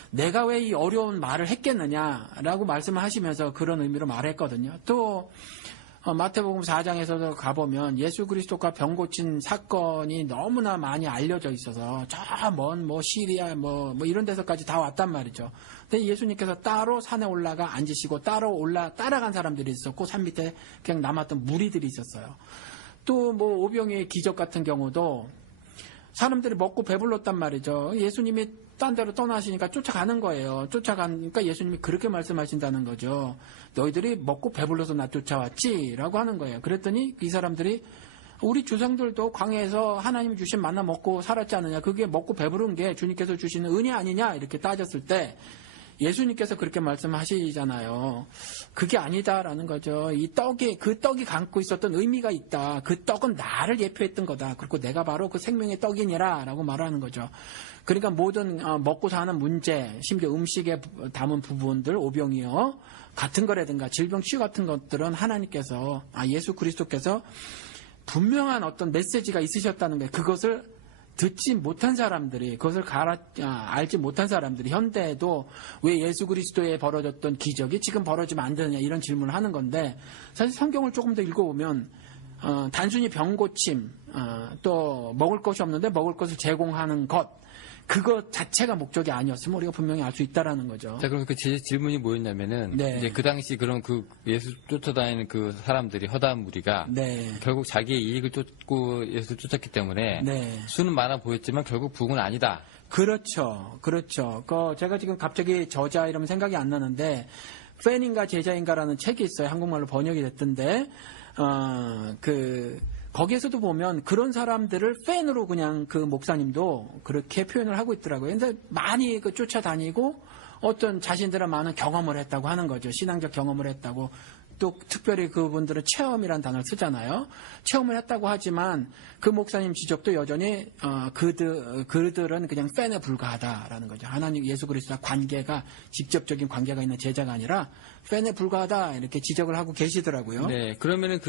내가 왜 이 어려운 말을 했겠느냐라고 말씀을 하시면서 그런 의미로 말했거든요. 또 마태복음 4장에서도 가보면 예수 그리스도가 병 고친 사건이 너무나 많이 알려져 있어서 저 먼 시리아 뭐 이런 데서까지 다 왔단 말이죠. 근데 예수님께서 따로 산에 올라가 앉으시고 따라간 사람들이 있었고, 산 밑에 그냥 남았던 무리들이 있었어요. 또 오병이의 기적 같은 경우도 사람들이 먹고 배불렀단 말이죠. 예수님이 딴 데로 떠나시니까 쫓아가는 거예요. 쫓아가니까 예수님이 그렇게 말씀하신다는 거죠. 너희들이 먹고 배불러서 나 쫓아왔지? 라고 하는 거예요. 그랬더니 이 사람들이 우리 조상들도 광야에서 하나님이 주신 만나 먹고 살았지 않느냐? 그게 먹고 배부른 게 주님께서 주시는 은혜 아니냐? 이렇게 따졌을 때 예수님께서 그렇게 말씀하시잖아요. 그게 아니다라는 거죠. 그 떡이 갖고 있었던 의미가 있다. 그 떡은 나를 예표했던 거다. 그리고 내가 바로 그 생명의 떡이니라라고 말하는 거죠. 그러니까 모든 먹고 사는 문제, 심지어 음식에 담은 부분들, 오병이어 같은 거라든가 질병 치유 같은 것들은 하나님께서, 예수 그리스도께서 분명한 어떤 메시지가 있으셨다는 거예요. 그것을 듣지 못한 사람들이, 그것을 알지 못한 사람들이 현대에도 왜 예수 그리스도에 벌어졌던 기적이 지금 벌어지면 안 되느냐, 이런 질문을 하는 건데, 사실 성경을 조금 더 읽어보면 단순히 병 고침, 또 먹을 것이 없는데 먹을 것을 제공하는 것, 그것 자체가 목적이 아니었으면 우리가 분명히 알 수 있다라는 거죠. 자, 그럼 그 질문이 뭐였냐면은, 네. 이제 그 당시 그런 그 예수 쫓아다니는 그 사람들이, 허다한 무리가, 네. 결국 자기의 이익을 쫓고 예수를 쫓았기 때문에, 네. 수는 많아 보였지만 결국 부흥은 아니다. 그렇죠. 제가 지금 갑자기 저자 이러면 생각이 안 나는데, 팬인가 제자인가라는 책이 있어요. 한국말로 번역이 됐던데, 거기에서도 보면 그런 사람들을 팬으로 그냥 그 목사님도 그렇게 표현을 하고 있더라고요. 근데 많이 쫓아다니고 어떤 자신들은 많은 경험을 했다고 하는 거죠. 신앙적 경험을 했다고. 또 특별히 그분들은 체험이라는 단어를 쓰잖아요. 체험을 했다고 하지만 그 목사님 지적도 여전히 그들은 그냥 팬에 불과하다라는 거죠. 하나님 예수 그리스도와 관계가, 직접적인 관계가 있는 제자가 아니라 팬에 불과하다, 이렇게 지적을 하고 계시더라고요. 네, 그러면은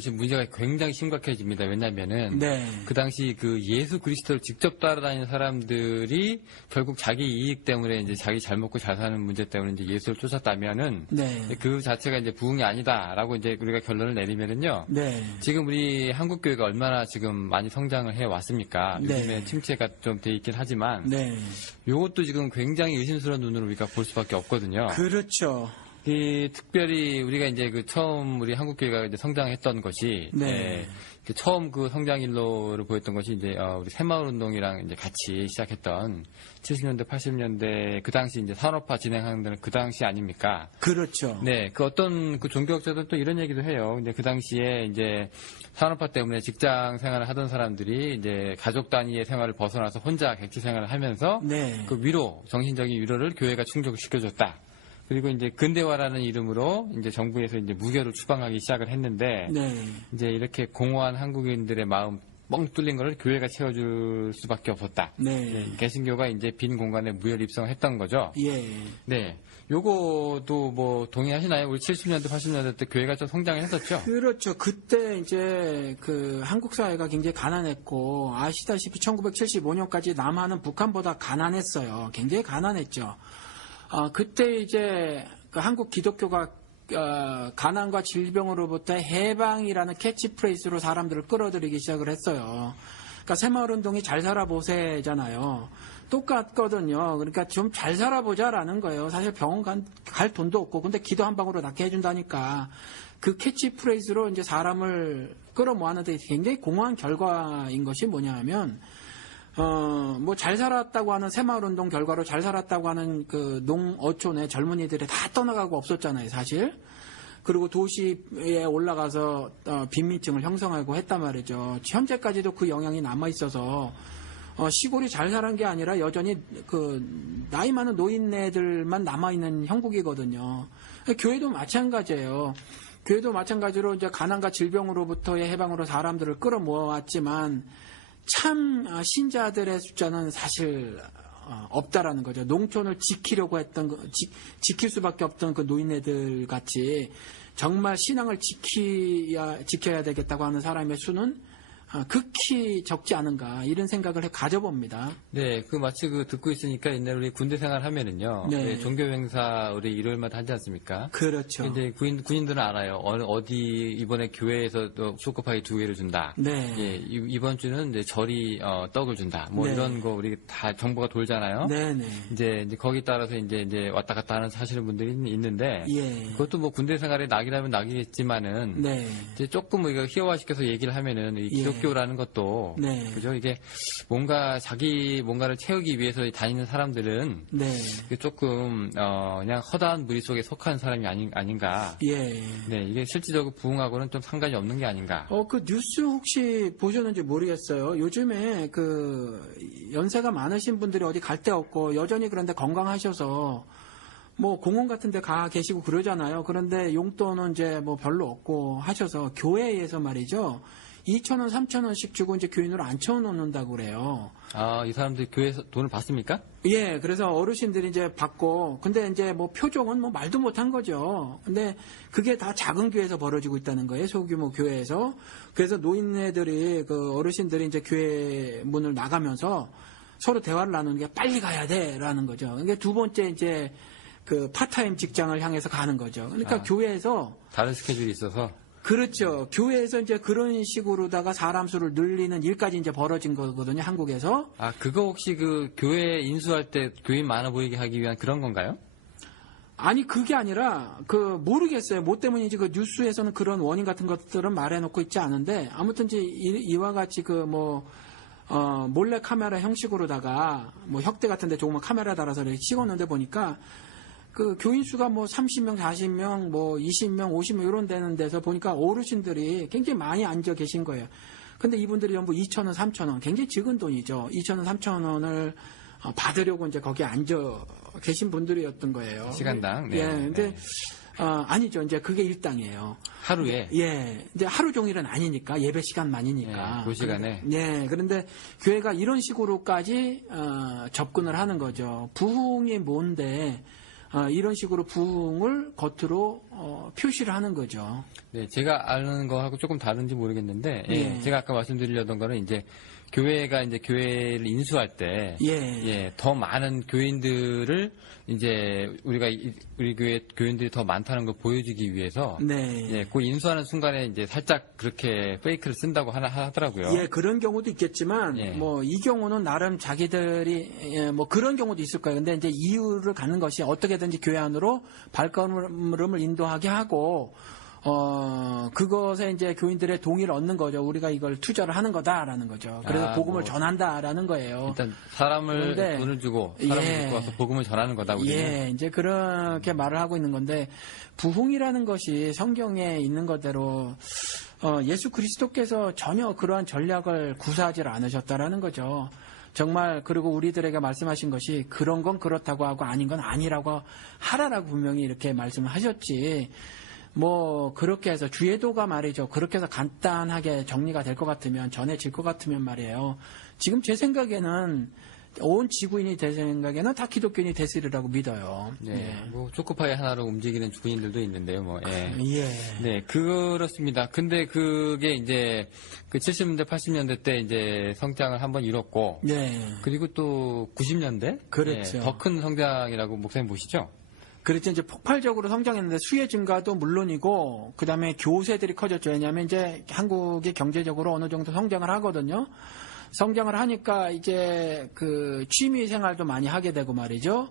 지금 문제가 굉장히 심각해집니다. 왜냐면은 네. 그 당시 그 예수 그리스도를 직접 따라다니는 사람들이 결국 자기 이익 때문에, 이제 자기 잘 먹고 잘 사는 문제 때문에 이제 예수를 쫓았다면은, 네. 그 자체가 이제 부흥이 아니다라고 이제 우리가 결론을 내리면은요. 네. 지금 우리 한국 교회가 얼마나 지금 많이 성장을 해 왔습니까? 네. 요즘에 침체가 좀 돼 있긴 하지만, 네. 요것도 지금 굉장히 의심스러운 눈으로 우리가 볼 수밖에 없거든요. 그렇죠. 특별히 우리가 이제 그 처음 우리 한국교회가 이제 성장했던 것이 네. 처음 그 성장 일로를 보였던 것이 이제 우리 새마을 운동이랑 이제 같이 시작했던 70년대, 80년대 그 당시 이제 산업화 진행하는 그 당시 아닙니까? 그렇죠. 네, 그 어떤 그 종교학자들은 또 이런 얘기도 해요. 근데 그 당시에 이제 산업화 때문에 직장 생활을 하던 사람들이 이제 가족 단위의 생활을 벗어나서 혼자 객지 생활을 하면서 네. 그 위로, 정신적인 위로를 교회가 충족시켜줬다. 그리고 이제 근대화라는 이름으로 이제 정부에서 이제 무교를 추방하기 시작을 했는데 네. 이제 이렇게 공허한 한국인들의 마음 뻥 뚫린 거를 교회가 채워줄 수밖에 없었다. 네. 개신교가 이제 빈 공간에 무혈 입성했던 거죠. 예. 네. 요거도 뭐 동의하시나요? 우리 70년대, 80년대 때 교회가 좀 성장을 했었죠? 그렇죠. 그때 이제 그 한국 사회가 굉장히 가난했고 아시다시피 1975년까지 남한은 북한보다 가난했어요. 굉장히 가난했죠. 그때 이제 그 한국 기독교가 가난과 질병으로부터 해방이라는 캐치프레이즈로 사람들을 끌어들이기 시작을 했어요. 그러니까 새마을운동이 잘 살아보세잖아요. 똑같거든요. 그러니까 좀 잘 살아보자라는 거예요. 사실 병원 갈 돈도 없고 근데 기도 한 방으로 낫게 해준다니까 그 캐치프레이즈로 이제 사람을 끌어모았는데 굉장히 공허한 결과인 것이 뭐냐면 뭐 잘 살았다고 하는 새마을운동 결과로 잘 살았다고 하는 그 농어촌의 젊은이들이 다 떠나가고 없었잖아요, 사실. 그리고 도시에 올라가서 빈민층을 형성하고 했단 말이죠. 현재까지도 그 영향이 남아 있어서 시골이 잘 살은 게 아니라 여전히 그 나이 많은 노인네들만 남아 있는 형국이거든요. 교회도 마찬가지예요. 교회도 마찬가지로 이제 가난과 질병으로부터의 해방으로 사람들을 끌어모았지만 참 신자들의 숫자는 사실 없다라는 거죠. 농촌을 지키려고 했던 지킬 수밖에 없던 그 노인네들 같이 정말 신앙을 지켜야 되겠다고 하는 사람의 수는 극히 적지 않은가 이런 생각을 가져봅니다. 네, 그 마치 그 듣고 있으니까 옛날 우리 군대 생활 하면은요, 네. 네, 종교 행사 우리 일요일마다 하지 않습니까? 그렇죠. 이제 군인들은 알아요. 어디 이번에 교회에서 초코파이 2개를 준다. 네. 예, 이번 주는 이제 절이 떡을 준다. 뭐 네. 이런 거 우리 다 정보가 돌잖아요. 네네. 이제 거기 따라서 이제 왔다 갔다 하시는 분들이 있는데, 예. 그것도 뭐 군대 생활의 낙이라면 낙이겠지만은, 네. 이제 조금 이거 희화화시켜서 얘기를 하면은 이 기독교라는 것도 네. 그죠? 이게 뭔가를 채우기 위해서 다니는 사람들은 네. 이게 조금 그냥 허다한 무리 속에 속한 사람이 아닌가. 예. 네, 이게 실질적으로 부흥하고는 좀 상관이 없는 게 아닌가. 그 뉴스 혹시 보셨는지 모르겠어요. 요즘에 그 연세가 많으신 분들이 어디 갈 데 없고 여전히 그런데 건강하셔서 뭐 공원 같은 데 가 계시고 그러잖아요. 그런데 용돈은 이제 뭐 별로 없고 하셔서 교회에서 말이죠. 2,000원, 3,000원씩 주고 이제 교인으로 앉혀놓는다고 그래요. 이 사람들 교회에서 돈을 받습니까? 예, 그래서 어르신들이 이제 받고, 근데 이제 뭐 표종은 뭐 말도 못한 거죠. 근데 그게 다 작은 교회에서 벌어지고 있다는 거예요. 소규모 교회에서. 그래서 노인네들이 그 어르신들이 이제 교회 문을 나가면서 서로 대화를 나누는 게 빨리 가야 돼라는 거죠. 그러니까 두 번째 이제 그 파타임 직장을 향해서 가는 거죠. 그러니까 교회에서 다른 스케줄이 있어서. 그렇죠. 교회에서 이제 그런 식으로다가 사람 수를 늘리는 일까지 이제 벌어진 거거든요, 한국에서. 그거 혹시 그 교회 인수할 때 교인 많아 보이게 하기 위한 그런 건가요? 아니, 그게 아니라, 모르겠어요. 뭐 때문인지 그 뉴스에서는 그런 원인 같은 것들은 말해놓고 있지 않은데, 아무튼 이제 이와 같이 몰래 카메라 형식으로다가, 뭐 혁대 같은데 조그만 카메라 달아서 이렇게 찍었는데 보니까, 그 교인 수가 뭐 30명, 40명, 뭐 20명, 50명 이런 되는 데서 보니까 어르신들이 굉장히 많이 앉아 계신 거예요. 근데 이분들이 전부 2,000원, 3,000원, 굉장히 적은 돈이죠. 2,000원, 3,000원을 받으려고 이제 거기 앉아 계신 분들이었던 거예요. 시간당. 네. 예, 근데 아니죠. 이제 그게 일당이에요. 하루에. 예, 이제 하루 종일은 아니니까 예배 시간만이니까. 그 시간에. 예, 그런데 교회가 이런 식으로까지 접근을 하는 거죠. 부흥이 뭔데? 이런 식으로 부흥을 겉으로 표시를 하는 거죠. 네, 제가 아는 거하고 조금 다른지 모르겠는데, 예. 제가 아까 말씀드리려던 거는 이제 교회가 이제 교회를 인수할 때, 예. 더 많은 교인들을 이제 우리 교회 교인들이 더 많다는 걸 보여주기 위해서 네. 예, 그 인수하는 순간에 이제 살짝 그렇게 페이크를 쓴다고 하더라고요. 예, 그런 경우도 있겠지만, 예. 뭐, 이 경우는 나름 자기들이, 예, 뭐, 그런 경우도 있을 거예요. 근데 이제 이유를 갖는 것이 어떻게든지 교회 안으로 발걸음을 인도하게 하고, 그것에 이제 교인들의 동의를 얻는 거죠. 우리가 이걸 투자를 하는 거다라는 거죠. 그래서 복음을 뭐, 전한다라는 거예요. 일단 사람을 그런데, 돈을 주고 사람을 예. 데리고 와서 복음을 전하는 거다. 우리는. 예, 이제 그렇게 말을 하고 있는 건데, 부흥이라는 것이 성경에 있는 것대로, 예수 그리스도께서 전혀 그러한 전략을 구사하지 않으셨다라는 거죠. 정말, 그리고 우리들에게 말씀하신 것이 그런 건 그렇다고 하고 아닌 건 아니라고 하라라고 분명히 이렇게 말씀을 하셨지, 뭐 그렇게 해서 주의도가 말이죠. 그렇게 해서 간단하게 정리가 될 것 같으면, 전해질 것 같으면 말이에요. 지금 제 생각에는 온 지구인이 제 생각에는 다 기독교인이 되시리라고 믿어요. 네, 예. 뭐 초코파이 하나로 움직이는 주인들도 있는데요. 뭐 예. 예. 네, 그렇습니다. 근데 그게 이제 그 70년대, 80년대 때 이제 성장을 한번 이뤘고, 네. 그리고 또 90년대 그렇죠. 더 큰 성장이라고 목사님 보시죠? 그렇죠. 이제 폭발적으로 성장했는데 수혜 증가도 물론이고, 그 다음에 교세들이 커졌죠. 왜냐하면 이제 한국이 경제적으로 어느 정도 성장을 하거든요. 성장을 하니까 이제 그 취미 생활도 많이 하게 되고 말이죠.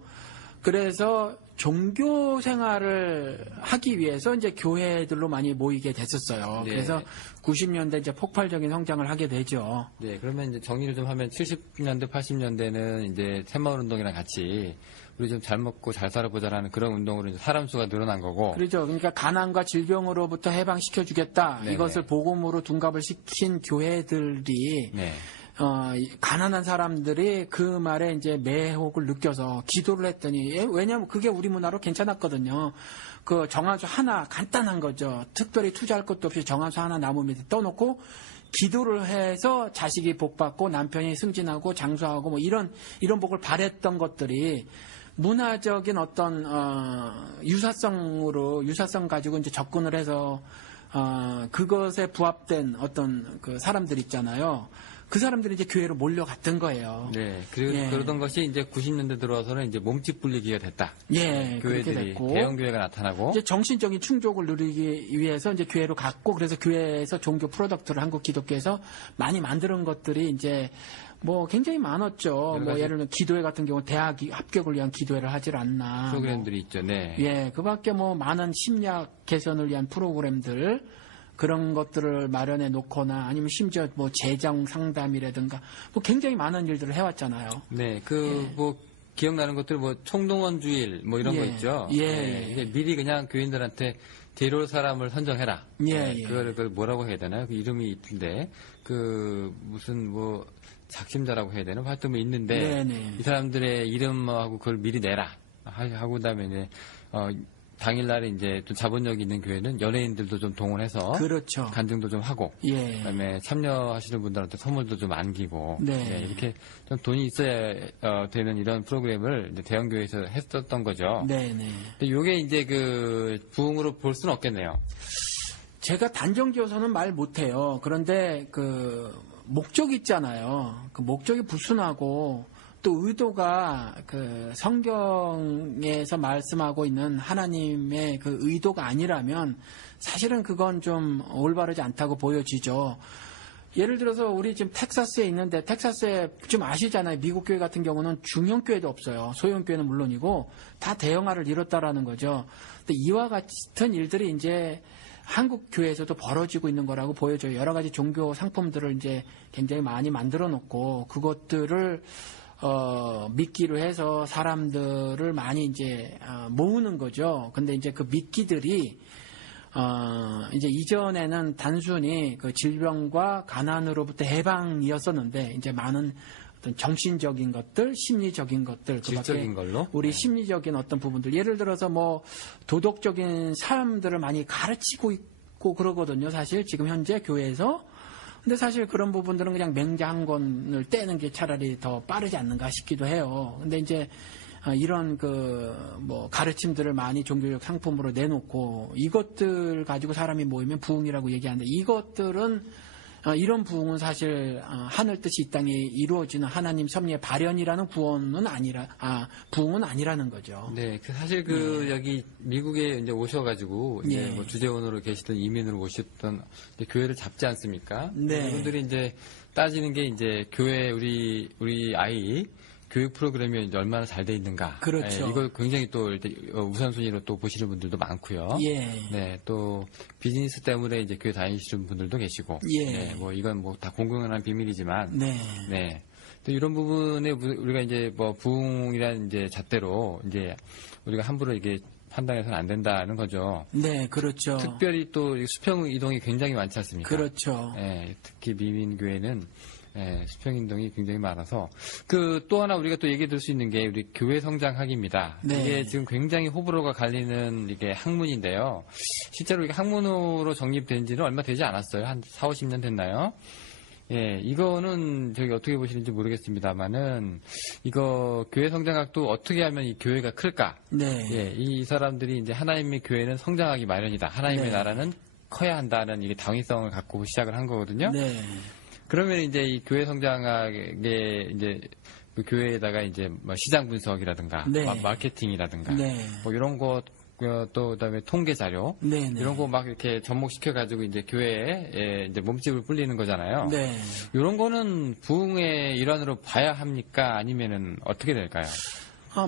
그래서 종교 생활을 하기 위해서 이제 교회들로 많이 모이게 됐었어요. 네. 그래서 90년대 이제 폭발적인 성장을 하게 되죠. 네, 그러면 이제 정리를 좀 하면 70년대, 80년대는 이제 새마을 운동이랑 같이 우리 좀 잘 먹고 잘 살아보자라는 그런 운동으로 이제 사람 수가 늘어난 거고. 그렇죠. 그러니까 가난과 질병으로부터 해방시켜 주겠다. 네네. 이것을 복음으로 둔갑을 시킨 교회들이 네. 가난한 사람들이 그 말에 이제 매혹을 느껴서 기도를 했더니, 왜냐하면 그게 우리 문화로 괜찮았거든요. 그 정한수 하나 간단한 거죠. 특별히 투자할 것도 없이 정한수 하나 나무 밑에 떠놓고 기도를 해서 자식이 복받고 남편이 승진하고 장수하고 뭐 이런 복을 바랬던 것들이 문화적인 어떤 유사성 가지고 이제 접근을 해서 그것에 부합된 어떤 그 사람들 있잖아요. 그 사람들이 이제 교회로 몰려갔던 거예요. 네. 예. 그러던 것이 이제 90년대 들어와서는 이제 몸집 불리기가 됐다. 예, 그렇게 교회들이 됐고. 대형 교회가 나타나고. 이제 정신적인 충족을 누리기 위해서 이제 교회로 갔고, 그래서 교회에서 종교 프로덕트를 한국 기독교에서 많이 만드는 것들이 이제 뭐 굉장히 많았죠. 뭐 가지. 예를 들면 기도회 같은 경우 대학 합격을 위한 기도회를 하질 않나. 프로그램들이 있죠. 네. 예, 그 밖에 뭐 많은 심리학 개선을 위한 프로그램들, 그런 것들을 마련해 놓거나 아니면 심지어 뭐 재정 상담이라든가 뭐 굉장히 많은 일들을 해왔잖아요. 네. 뭐 기억나는 것들 뭐 총동원 주일 뭐 이런 예. 거 있죠. 예. 네. 이게 미리 그냥 교인들한테 데려올 사람을 선정해라. 예, 네. 예. 그걸 뭐라고 해야 되나요? 그 이름이 있던데 그 무슨 뭐 작심자라고 해야 되나? 하여튼 뭐 있는데 네, 네. 이 사람들의 이름하고 그걸 미리 내라 하고 그다음에 이제 당일날에 이제 또 자본력 있는 교회는 연예인들도 좀 동원해서 그렇죠. 간증도 좀 하고 예. 그다음에 참여하시는 분들한테 선물도 좀 안기고 네. 이렇게 좀 돈이 있어야 되는 이런 프로그램을 이제 대형 교회에서 했었던 거죠. 네, 네. 근데 이게 이제 그 부흥으로 볼 수는 없겠네요. 제가 단정지어서는 말 못해요. 그런데 그 목적이 있잖아요. 그 목적이 불순하고 또 의도가 그 성경에서 말씀하고 있는 하나님의 그 의도가 아니라면 사실은 그건 좀 올바르지 않다고 보여지죠. 예를 들어서 우리 지금 텍사스에 있는데 텍사스에 좀 아시잖아요. 미국 교회 같은 경우는 중형교회도 없어요. 소형교회는 물론이고 다 대형화를 이뤘다라는 거죠. 근데 이와 같은 일들이 이제 한국 교회에서도 벌어지고 있는 거라고 보여져요. 여러 가지 종교 상품들을 이제 굉장히 많이 만들어 놓고 그것들을 미끼로 해서 사람들을 많이 이제 모으는 거죠. 근데 이제 그 미끼들이 이제 이전에는 단순히 그 질병과 가난으로부터 해방이었었는데 이제 많은 어떤 정신적인 것들, 심리적인 것들, 질적인 걸로 우리 심리적인 어떤 부분들, 예를 들어서 뭐 도덕적인 삶들을 많이 가르치고 있고 그러거든요. 사실 지금 현재 교회에서. 근데 사실 그런 부분들은 그냥 맹자 한 권을 떼는 게 차라리 더 빠르지 않는가 싶기도 해요. 근데 이제 이런 그 뭐 가르침들을 많이 종교적 상품으로 내놓고 이것들 가지고 사람이 모이면 부흥이라고 얘기하는데 이것들은 이런 부흥은 사실 하늘 뜻이 이 땅에 이루어지는 하나님 섭리의 발현이라는 부흥은 아니라는 거죠. 네, 사실 여기 미국에 이제 오셔가지고 이제 뭐 주재원으로 계시던 이민으로 오셨던 이제 교회를 잡지 않습니까? 네. 이분들이 이제 따지는 게 이제 교회 우리 아이 교육 프로그램이 이제 얼마나 잘 돼 있는가. 그렇죠. 네, 이걸 굉장히 또 우선순위로 또 보시는 분들도 많고요. 예. 네, 또 비즈니스 때문에 이제 교회 다니시는 분들도 계시고. 예. 네, 뭐 이건 뭐 다 공공연한 비밀이지만. 네. 네. 또 이런 부분에 우리가 이제 뭐 부흥이라는 이제 잣대로 이제 우리가 함부로 이게 판단해서는 안 된다는 거죠. 네, 그렇죠. 특별히 또 수평 이동이 굉장히 많지 않습니까? 그렇죠. 네, 특히 미민교회는 수평 이동이 굉장히 많아서 또 하나 우리가 또 얘기 들 수 있는 게 우리 교회 성장학입니다. 네. 이게 지금 굉장히 호불호가 갈리는 이게 학문인데요. 실제로 이게 학문으로 정립된 지는 얼마 되지 않았어요. 한 4, 50년 됐나요? 예, 이거는 저기 어떻게 보시는지 모르겠습니다만은 이거 교회 성장학도 어떻게 하면 이 교회가 클까? 네. 예, 이 사람들이 이제 하나님의 교회는 성장하기 마련이다. 하나님의 네. 나라는 커야 한다는 이게 당위성을 갖고 시작을 한 거거든요. 네. 그러면 이제 이 교회 성장학의 이제 그 교회에다가 이제 뭐 시장 분석이라든가 네. 마케팅이라든가 네. 뭐 이런 거 또 그다음에 통계 자료 네. 네. 이런 거 막 이렇게 접목시켜 가지고 이제 교회에 이제 몸집을 불리는 거잖아요. 네. 이런 거는 부흥의 일환으로 봐야 합니까? 아니면은 어떻게 될까요?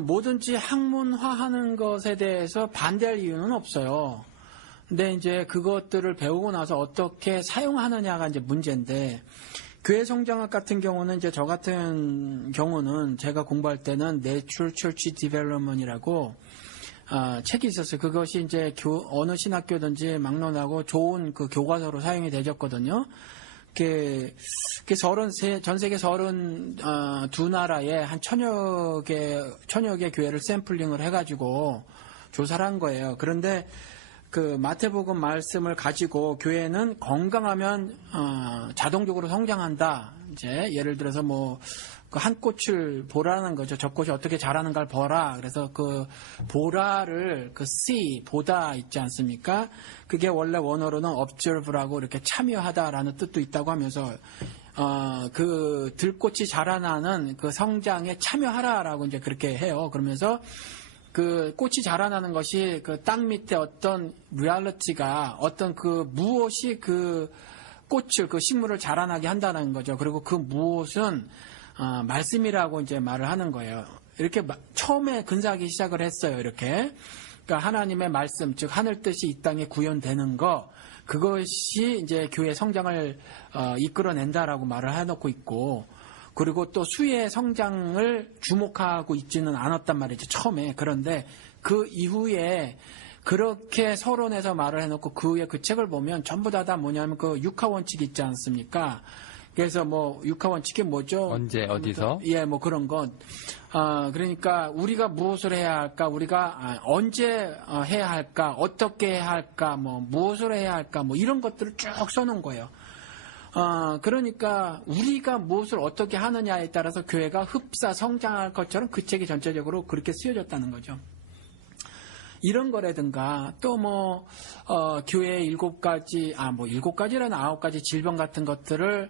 뭐든지 학문화하는 것에 대해서 반대할 이유는 없어요. 근데 이제 그것들을 배우고 나서 어떻게 사용하느냐가 이제 문제인데, 교회 성장학 같은 경우는 이제 저 같은 경우는 제가 공부할 때는 Natural Church Development이라고 책이 있었어요. 그것이 이제 어느 신학교든지 막론하고 좋은 그 교과서로 사용이 되었거든요. 전 세계 32나라에 한 천여 개 교회를 샘플링을 해가지고 조사를 한 거예요. 그런데 그 마태복음 말씀을 가지고 교회는 건강하면 자동적으로 성장한다. 이제 예를 들어서 뭐 그 한 꽃을 보라는 거죠. 저 꽃이 어떻게 자라는가를 보라. 그래서 그 보라를 그 see 보다 있지 않습니까? 그게 원래 원어로는 observe라고 이렇게 참여하다라는 뜻도 있다고 하면서 그 들꽃이 자라나는 그 성장에 참여하라라고 이제 그렇게 해요. 그러면서 그 꽃이 자라나는 것이 그 땅 밑에 어떤 리얼리티가 어떤 그 무엇이 그 꽃을 그 식물을 자라나게 한다는 거죠. 그리고 그 무엇은 말씀이라고 이제 말을 하는 거예요. 이렇게 처음에 근사하기 시작을 했어요. 이렇게. 그러니까 하나님의 말씀, 즉 하늘 뜻이 이 땅에 구현되는 거, 그것이 이제 교회 성장을 이끌어낸다라고 말을 해놓고 있고, 그리고 또 수의 성장을 주목하고 있지는 않았단 말이죠. 처음에. 그런데 그 이후에 그렇게 서론에서 말을 해놓고 그 후에 그 책을 보면 전부 다 뭐냐면 그 육하원칙 있지 않습니까? 그래서 뭐 육하원칙이 뭐죠? 언제 어디서? 예, 뭐 그런 것. 그러니까 우리가 무엇을 해야 할까? 우리가 언제 해야 할까? 어떻게 해야 할까? 뭐 무엇을 해야 할까? 뭐 이런 것들을 쭉 써놓은 거예요. 그러니까 우리가 무엇을 어떻게 하느냐에 따라서 교회가 흡사 성장할 것처럼 그 책이 전체적으로 그렇게 쓰여졌다는 거죠. 이런 거라든가 또 뭐 교회의 7가지, 뭐 7가지라는 9가지 질병 같은 것들을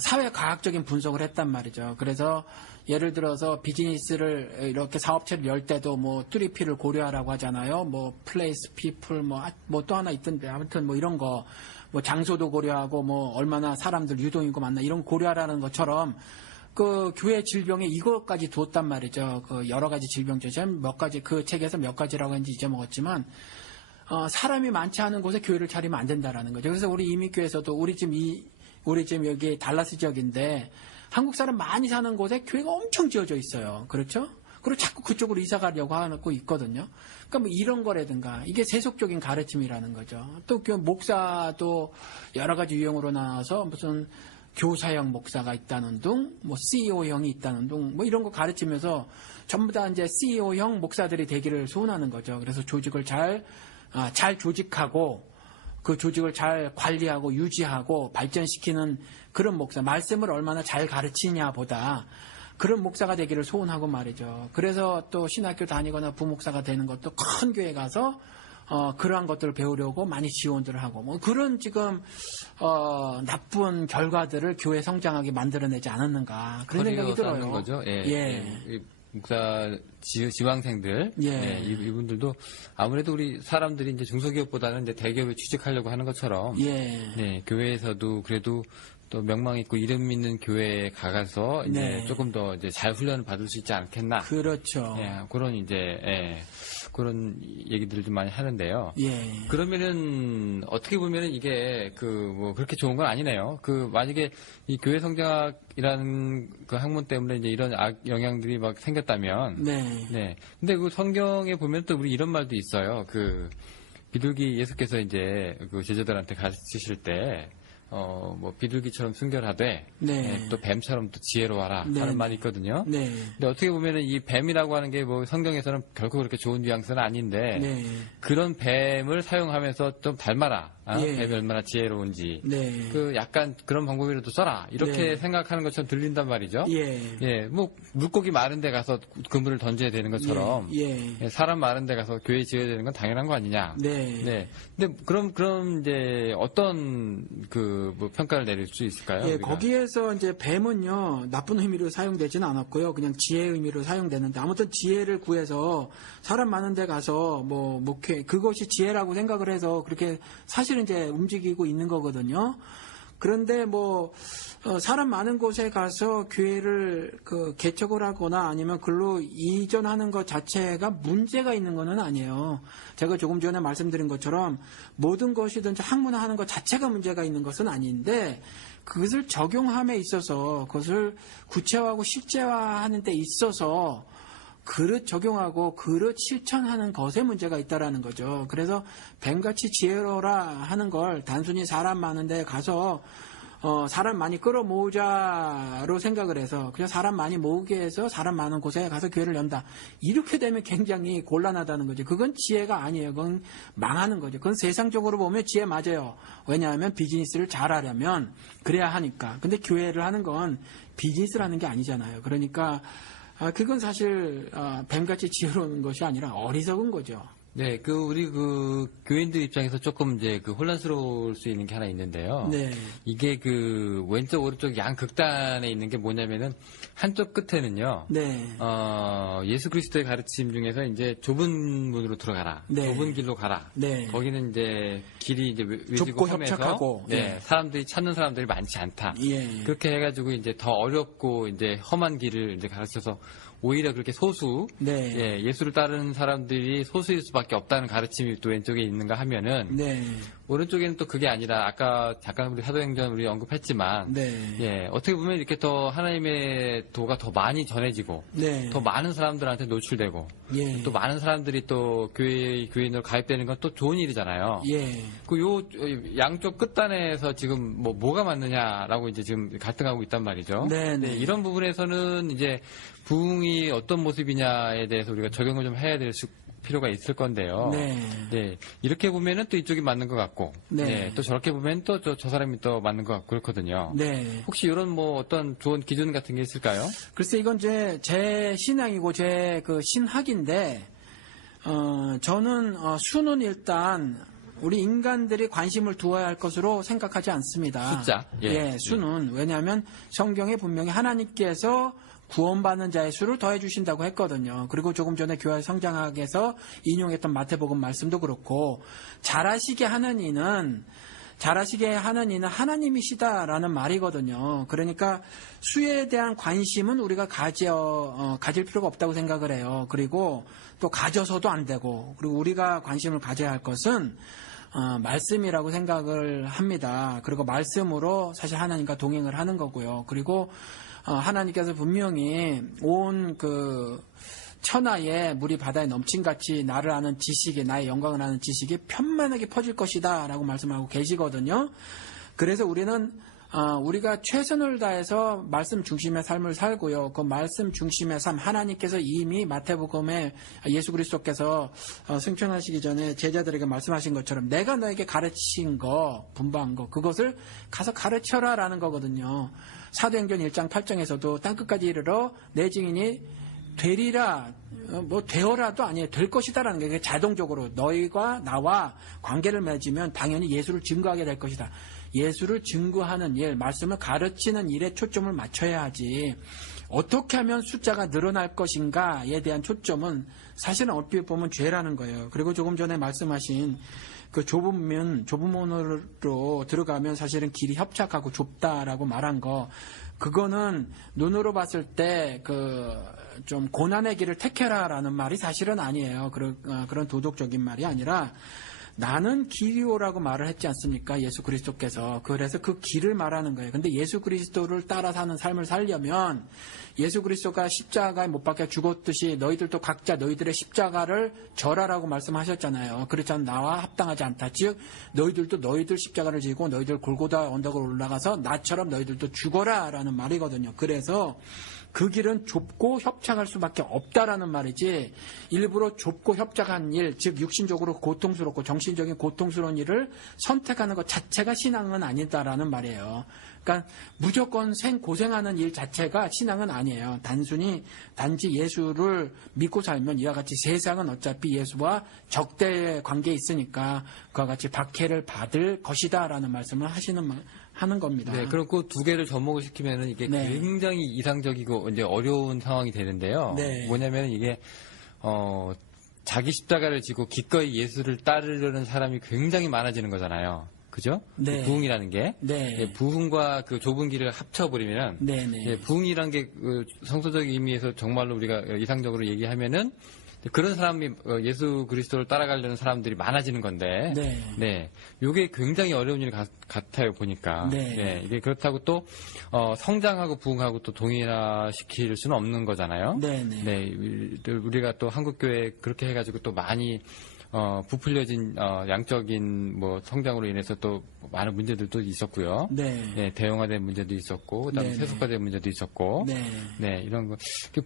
사회과학적인 분석을 했단 말이죠. 그래서 예를 들어서 비즈니스를 이렇게 사업체를 열 때도 뭐 3P를 고려하라고 하잖아요. 뭐 플레이스, 피플, 뭐 또 하나 있던데 아무튼 뭐 이런 거. 뭐 장소도 고려하고 뭐 얼마나 사람들 유동인구 많나 이런 거 고려하라는 것처럼 그 교회 질병에 이것까지 두었단 말이죠. 그 여러 가지 질병 중에 몇 가지 그 책에서 몇 가지라고 했는지 잊어먹었지만 사람이 많지 않은 곳에 교회를 차리면 안 된다라는 거죠. 그래서 우리 이민교회에서도 우리 지금 여기 달라스 지역인데 한국 사람 많이 사는 곳에 교회가 엄청 지어져 있어요. 그렇죠? 그리고 자꾸 그쪽으로 이사 가려고 하고 있거든요. 그러니까 뭐 이런 거라든가 이게 세속적인 가르침이라는 거죠. 또 목사도 여러 가지 유형으로 나와서 무슨 교사형 목사가 있다는 둥, 뭐 CEO형이 있다는 둥, 뭐 이런 거 가르치면서 전부 다 이제 CEO형 목사들이 되기를 소원하는 거죠. 그래서 조직을 잘 조직하고 그 조직을 잘 관리하고 유지하고 발전시키는 그런 목사, 말씀을 얼마나 잘 가르치냐 보다 그런 목사가 되기를 소원하고 말이죠. 그래서 또 신학교 다니거나 부목사가 되는 것도 큰 교회 가서 그러한 것들을 배우려고 많이 지원들을 하고 뭐 그런 지금 나쁜 결과들을 교회 성장하게 만들어내지 않았는가 그런 생각이 들어요. 쌓는 거죠. 예. 예. 이 목사 지망생들, 예. 이분들도 아무래도 우리 사람들이 이제 중소기업보다는 이제 대기업에 취직하려고 하는 것처럼, 예. 네, 교회에서도 그래도 또 명망 있고 이름 있는 교회에 가서 이제 네. 조금 더 이제 잘 훈련을 받을 수 있지 않겠나. 그렇죠. 예, 그런 이제 그런 얘기들을 좀 많이 하는데요. 예. 그러면은 어떻게 보면은 이게 뭐 그렇게 좋은 건 아니네요. 만약에 이 교회 성장학이라는 그 학문 때문에 이제 이런 악 영향들이 막 생겼다면, 네. 네. 근데 그 성경에 보면 또 우리 이런 말도 있어요. 비둘기 예수께서 이제 그 제자들한테 가르치실 때. 뭐 비둘기처럼 순결하되 네. 또 뱀처럼 또 지혜로워라 네. 하는 말이 있거든요. 네. 근데 어떻게 보면은 이 뱀이라고 하는 게 뭐 성경에서는 결코 그렇게 좋은 뉘앙스는 아닌데 네. 그런 뱀을 사용하면서 좀 닮아라. 예. 뱀이 얼마나 지혜로운지. 네. 약간 그런 방법이라도 써라. 이렇게 네. 생각하는 것처럼 들린단 말이죠. 예. 뭐 물고기 많은 데 가서 그물을 던져야 되는 것처럼 예. 사람 많은 데 가서 교회 지어야 되는 건 당연한 거 아니냐. 네. 근데 그럼 이제 어떤 뭐 평가를 내릴 수 있을까요? 예, 우리가? 거기에서 이제 뱀은요, 나쁜 의미로 사용되지는 않았고요. 그냥 지혜의 의미로 사용되는데, 아무튼 지혜를 구해서 사람 많은 데 가서 목회, 그것이 지혜라고 생각을 해서 그렇게 사실은 이제 움직이고 있는 거거든요. 그런데 사람 많은 곳에 가서 교회를 개척을 하거나 아니면 글로 이전하는 것 자체가 문제가 있는 것은 아니에요. 제가 조금 전에 말씀드린 것처럼 모든 것이든지 학문화하는 것 자체가 문제가 있는 것은 아닌데 그것을 적용함에 있어서 그것을 구체화하고 실제화하는 데 있어서 그릇 적용하고 그릇 실천하는 것에 문제가 있다라는 거죠. 그래서 뱀같이 지혜로라 하는 걸 단순히 사람 많은 데 가서 사람 많이 끌어모으자로 생각을 해서 그냥 사람 많이 모으게 해서 사람 많은 곳에 가서 교회를 연다. 이렇게 되면 굉장히 곤란하다는 거죠. 그건 지혜가 아니에요. 그건 망하는 거죠. 그건 세상적으로 보면 지혜 맞아요. 왜냐하면 비즈니스를 잘하려면 그래야 하니까. 근데 교회를 하는 건 비즈니스라는 게 아니잖아요. 그러니까 그건 사실 뱀같이 지혜로운 것이 아니라 어리석은 거죠. 네, 우리 교인들 입장에서 조금 이제 혼란스러울 수 있는 게 하나 있는데요. 네. 이게 왼쪽, 오른쪽 양 극단에 있는 게 뭐냐면은 한쪽 끝에는요. 네. 예수 그리스도의 가르침 중에서 이제 좁은 문으로 들어가라. 네. 좁은 길로 가라. 네. 거기는 이제 길이 이제 외지고 좁고 험해서 협착하고. 네, 예. 사람들이 찾는 사람들이 많지 않다. 예. 그렇게 해가지고 이제 더 어렵고 이제 험한 길을 이제 가르쳐서 오히려 그렇게 소수, 네. 예수를 따르는 사람들이 소수일 수밖에 없다는 가르침이 또 왼쪽에 있는가 하면은, 네. 오른쪽에는 또 그게 아니라 아까 잠깐 우리 사도행전 우리 언급했지만, 네. 어떻게 보면 이렇게 더 하나님의 도가 더 많이 전해지고, 네. 더 많은 사람들한테 노출되고, 예. 또 많은 사람들이 또 교인으로 가입되는 건 또 좋은 일이잖아요. 예. 양쪽 끝단에서 지금 뭐가 맞느냐라고 이제 지금 갈등하고 있단 말이죠. 네. 이런 부분에서는 이제 부흥이 어떤 모습이냐에 대해서 우리가 적용을 좀 해야 될 필요가 있을 건데요. 네. 이렇게 보면은 또 이쪽이 맞는 것 같고, 네. 또 저렇게 보면 또 저 사람이 또 맞는 것 같고 그렇거든요. 네. 혹시 이런 어떤 좋은 기준 같은 게 있을까요? 글쎄 이건 제 신앙이고 제 신학인데 저는 수는 일단 우리 인간들이 관심을 두어야 할 것으로 생각하지 않습니다. 숫자. 수는 왜냐하면 성경에 분명히 하나님께서 구원받는 자의 수를 더해 주신다고 했거든요. 그리고 조금 전에 교회 성장학에서 인용했던 마태복음 말씀도 그렇고 잘하시게 하는 이는 하나님이시다라는 말이거든요. 그러니까 수에 대한 관심은 우리가 가질 필요가 없다고 생각을 해요. 그리고 또 가져서도 안 되고, 그리고 우리가 관심을 가져야 할 것은 말씀이라고 생각을 합니다. 그리고 말씀으로 사실 하나님과 동행을 하는 거고요. 그리고 하나님께서 분명히 온 천하에 물이 바다에 넘친같이 나를 아는 지식이, 나의 영광을 아는 지식이 편만하게 퍼질 것이다 라고 말씀하고 계시거든요. 그래서 우리가 최선을 다해서 말씀 중심의 삶을 살고요. 그 말씀 중심의 삶, 하나님께서 이미 마태복음에 예수 그리스도께서 승천하시기 전에 제자들에게 말씀하신 것처럼 내가 너에게 가르친 거, 분부한 거, 그것을 가서 가르쳐라 라는 거거든요. 사도행전 1장 8장에서도 땅끝까지 이르러 내 증인이 되리라, 되어라도 아니에요. 될 것이다라는 게 자동적으로 너희가 나와 관계를 맺으면 당연히 예수를 증거하게 될 것이다. 예수를 증거하는 일, 말씀을 가르치는 일에 초점을 맞춰야 하지. 어떻게 하면 숫자가 늘어날 것인가에 대한 초점은 사실은 얼핏 보면 죄라는 거예요. 그리고 조금 전에 말씀하신 그 좁은 문으로 들어가면 사실은 길이 협착하고 좁다라고 말한 거, 그거는 눈으로 봤을 때 좀 고난의 길을 택해라라는 말이 사실은 아니에요. 그런 도덕적인 말이 아니라 나는 길이오라고 말을 했지 않습니까? 예수 그리스도께서. 그래서 그 길을 말하는 거예요. 근데 예수 그리스도를 따라 사는 삶을 살려면 예수 그리스도가 십자가에 못 박혀 죽었듯이 너희들도 각자 너희들의 십자가를 절하라고 말씀하셨잖아요. 그렇지 않으면 나와 합당하지 않다. 즉 너희들도 너희들 십자가를 지고 너희들 골고다 언덕을 올라가서 나처럼 너희들도 죽어라라는 말이거든요. 그래서 그 길은 좁고 협착할 수밖에 없다라는 말이지, 일부러 좁고 협착한 일, 즉 육신적으로 고통스럽고 정신적인 고통스러운 일을 선택하는 것 자체가 신앙은 아니다라는 말이에요. 그러니까 무조건 고생하는 일 자체가 신앙은 아니에요. 단지 예수를 믿고 살면 이와 같이 세상은 어차피 예수와 적대의 관계에 있으니까 그와 같이 박해를 받을 것이다라는 말씀을 하는 겁니다. 네, 그럼 그 두 개를 접목을 시키면은 이게 네. 굉장히 이상적이고 이제 어려운 상황이 되는데요. 네. 뭐냐면은 이게 자기 십자가를 지고 기꺼이 예수를 따르려는 사람이 굉장히 많아지는 거잖아요. 그죠? 네. 그 부흥이라는 게. 네. 예, 부흥과 그 좁은 길을 합쳐버리면. 네, 네. 예, 부흥이라는 게 성서적 의미에서 정말로 우리가 이상적으로 얘기하면은 그런 사람이 예수 그리스도를 따라가려는 사람들이 많아지는 건데, 네. 이게 굉장히 어려운 일 같아요 보니까. 네. 예, 이게 그렇다고 또 성장하고 부흥하고 또 동일화시킬 수는 없는 거잖아요. 네. 우리가 또 한국 교회 그렇게 해가지고 또 많이 부풀려진 양적인 뭐 성장으로 인해서 또 많은 문제들도 있었고요. 네. 대형화된 문제도 있었고, 그다음에 네. 세속화된 문제도 있었고, 네. 이런 거.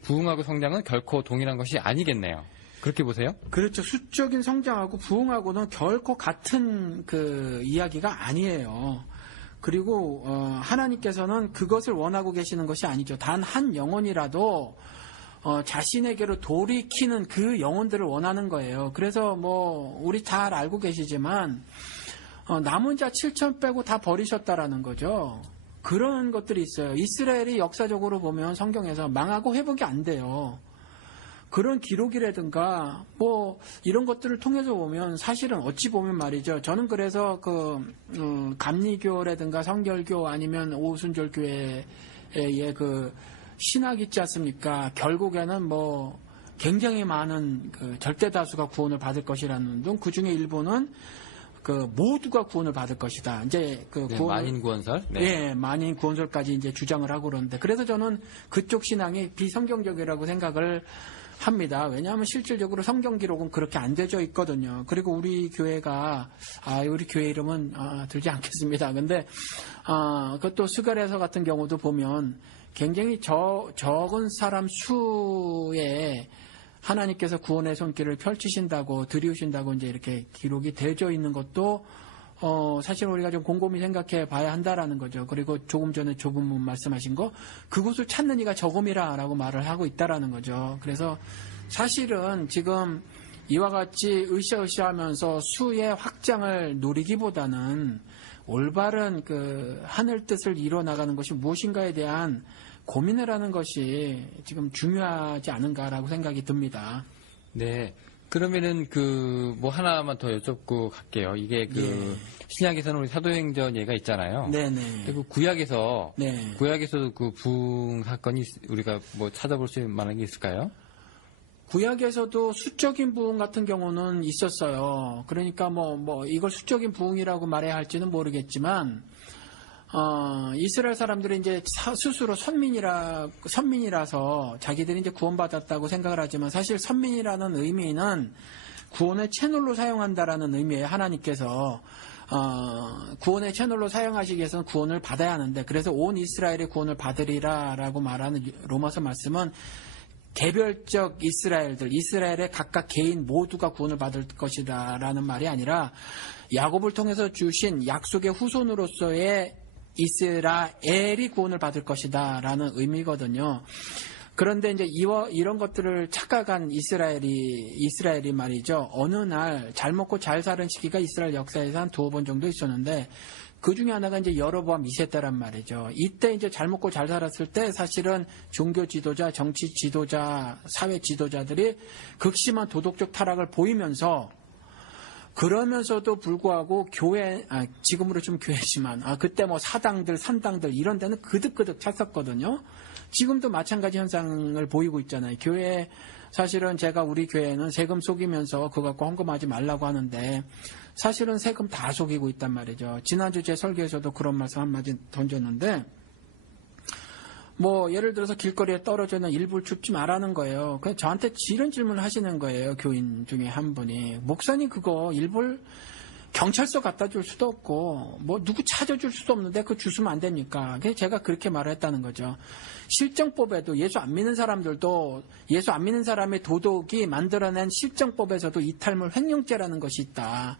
부흥하고 성장은 결코 동일한 것이 아니겠네요. 그렇게 보세요? 그렇죠. 수적인 성장하고 부흥하고는 결코 같은 그 이야기가 아니에요. 그리고 하나님께서는 그것을 원하고 계시는 것이 아니죠. 단 한 영혼이라도 자신에게로 돌이키는 그 영혼들을 원하는 거예요. 그래서 우리 잘 알고 계시지만 남은 자 7천 빼고 다 버리셨다라는 거죠. 그런 것들이 있어요. 이스라엘이 역사적으로 보면 성경에서 망하고 회복이 안 돼요. 그런 기록이라든가 이런 것들을 통해서 보면 사실은 어찌 보면 말이죠. 저는 그래서 감리교라든가 성결교 아니면 오순절교회의 그 신학 있지 않습니까? 결국에는 굉장히 많은 절대 다수가 구원을 받을 것이라는 등 그 중에 일부는 모두가 구원을 받을 것이다. 이제 만인 구원설? 네, 만인 구원설까지 이제 주장을 하고 그러는데, 그래서 저는 그쪽 신앙이 비성경적이라고 생각을 합니다. 왜냐하면 실질적으로 성경 기록은 그렇게 안 되져 있거든요. 그리고 우리 교회가 우리 교회 이름은 들지 않겠습니다. 근데 그것도 스가랴서 같은 경우도 보면 굉장히 적은 사람 수에 하나님께서 구원의 손길을 펼치신다고 들이우신다고 이제 이렇게 기록이 되어져 있는 것도 사실 우리가 좀 곰곰이 생각해 봐야 한다라는 거죠. 그리고 조금 전에 좁은 문 말씀하신 거, 그곳을 찾는 이가 적음이라라고 말을 하고 있다라는 거죠. 그래서 사실은 지금 이와 같이 으쌰으쌰하면서 수의 확장을 노리기보다는 올바른 하늘 뜻을 이뤄나가는 것이 무엇인가에 대한 고민을 하는 것이 지금 중요하지 않은가라고 생각이 듭니다. 네. 그러면은 하나만 더 여쭙고 갈게요. 이게 신약에서는 우리 사도행전 예가 있잖아요. 네네. 그리고 구약에서도 그 부흥 사건이 우리가 찾아볼 수 있는 만한 게 있을까요? 구약에서도 수적인 부흥 같은 경우는 있었어요. 그러니까 이걸 수적인 부흥이라고 말해야 할지는 모르겠지만, 이스라엘 사람들이 이제 스스로 선민이라서 자기들이 이제 구원받았다고 생각을 하지만, 사실 선민이라는 의미는 구원의 채널로 사용한다라는 의미예요. 하나님께서 구원의 채널로 사용하시기 위해서는 구원을 받아야 하는데, 그래서 온 이스라엘이 구원을 받으리라라고 말하는 로마서 말씀은 개별적 이스라엘의 각각 개인 모두가 구원을 받을 것이다라는 말이 아니라 야곱을 통해서 주신 약속의 후손으로서의 이스라엘이 구원을 받을 것이다라는 의미거든요. 그런데 이제 이런 것들을 착각한 이스라엘이 말이죠. 어느 날 잘 먹고 잘 사는 시기가 이스라엘 역사에서 한 2번 정도 있었는데 그 중에 하나가 이제 여로보암 2세 때란 말이죠. 이때 이제 잘 먹고 잘 살았을 때 사실은 종교 지도자, 정치 지도자, 사회 지도자들이 극심한 도덕적 타락을 보이면서 그러면서도 불구하고 지금으로 좀 교회지만, 그때 뭐 사당들, 산당들 이런 데는 그득그득 찼었거든요. 지금도 마찬가지 현상을 보이고 있잖아요. 사실은 제가 우리 교회는 세금 속이면서 그거 갖고 헌금하지 말라고 하는데 사실은 세금 다 속이고 있단 말이죠. 지난주 제 설교에서도 그런 말씀 한마디 던졌는데 뭐 예를 들어서 길거리에 떨어져 있는 일부를 줍지 말라는 거예요. 그냥 저한테 이런 질문을 하시는 거예요. 교인 중에 한 분이. 목사님 그거 일부를 경찰서 갖다 줄 수도 없고 뭐 누구 찾아줄 수도 없는데 그거 주시면 안 됩니까? 그래서 제가 그렇게 말을 했다는 거죠. 실정법에도 예수 안 믿는 사람들도 예수 안 믿는 사람의 도덕이 만들어낸 실정법에서도 이탈물 횡령죄라는 것이 있다.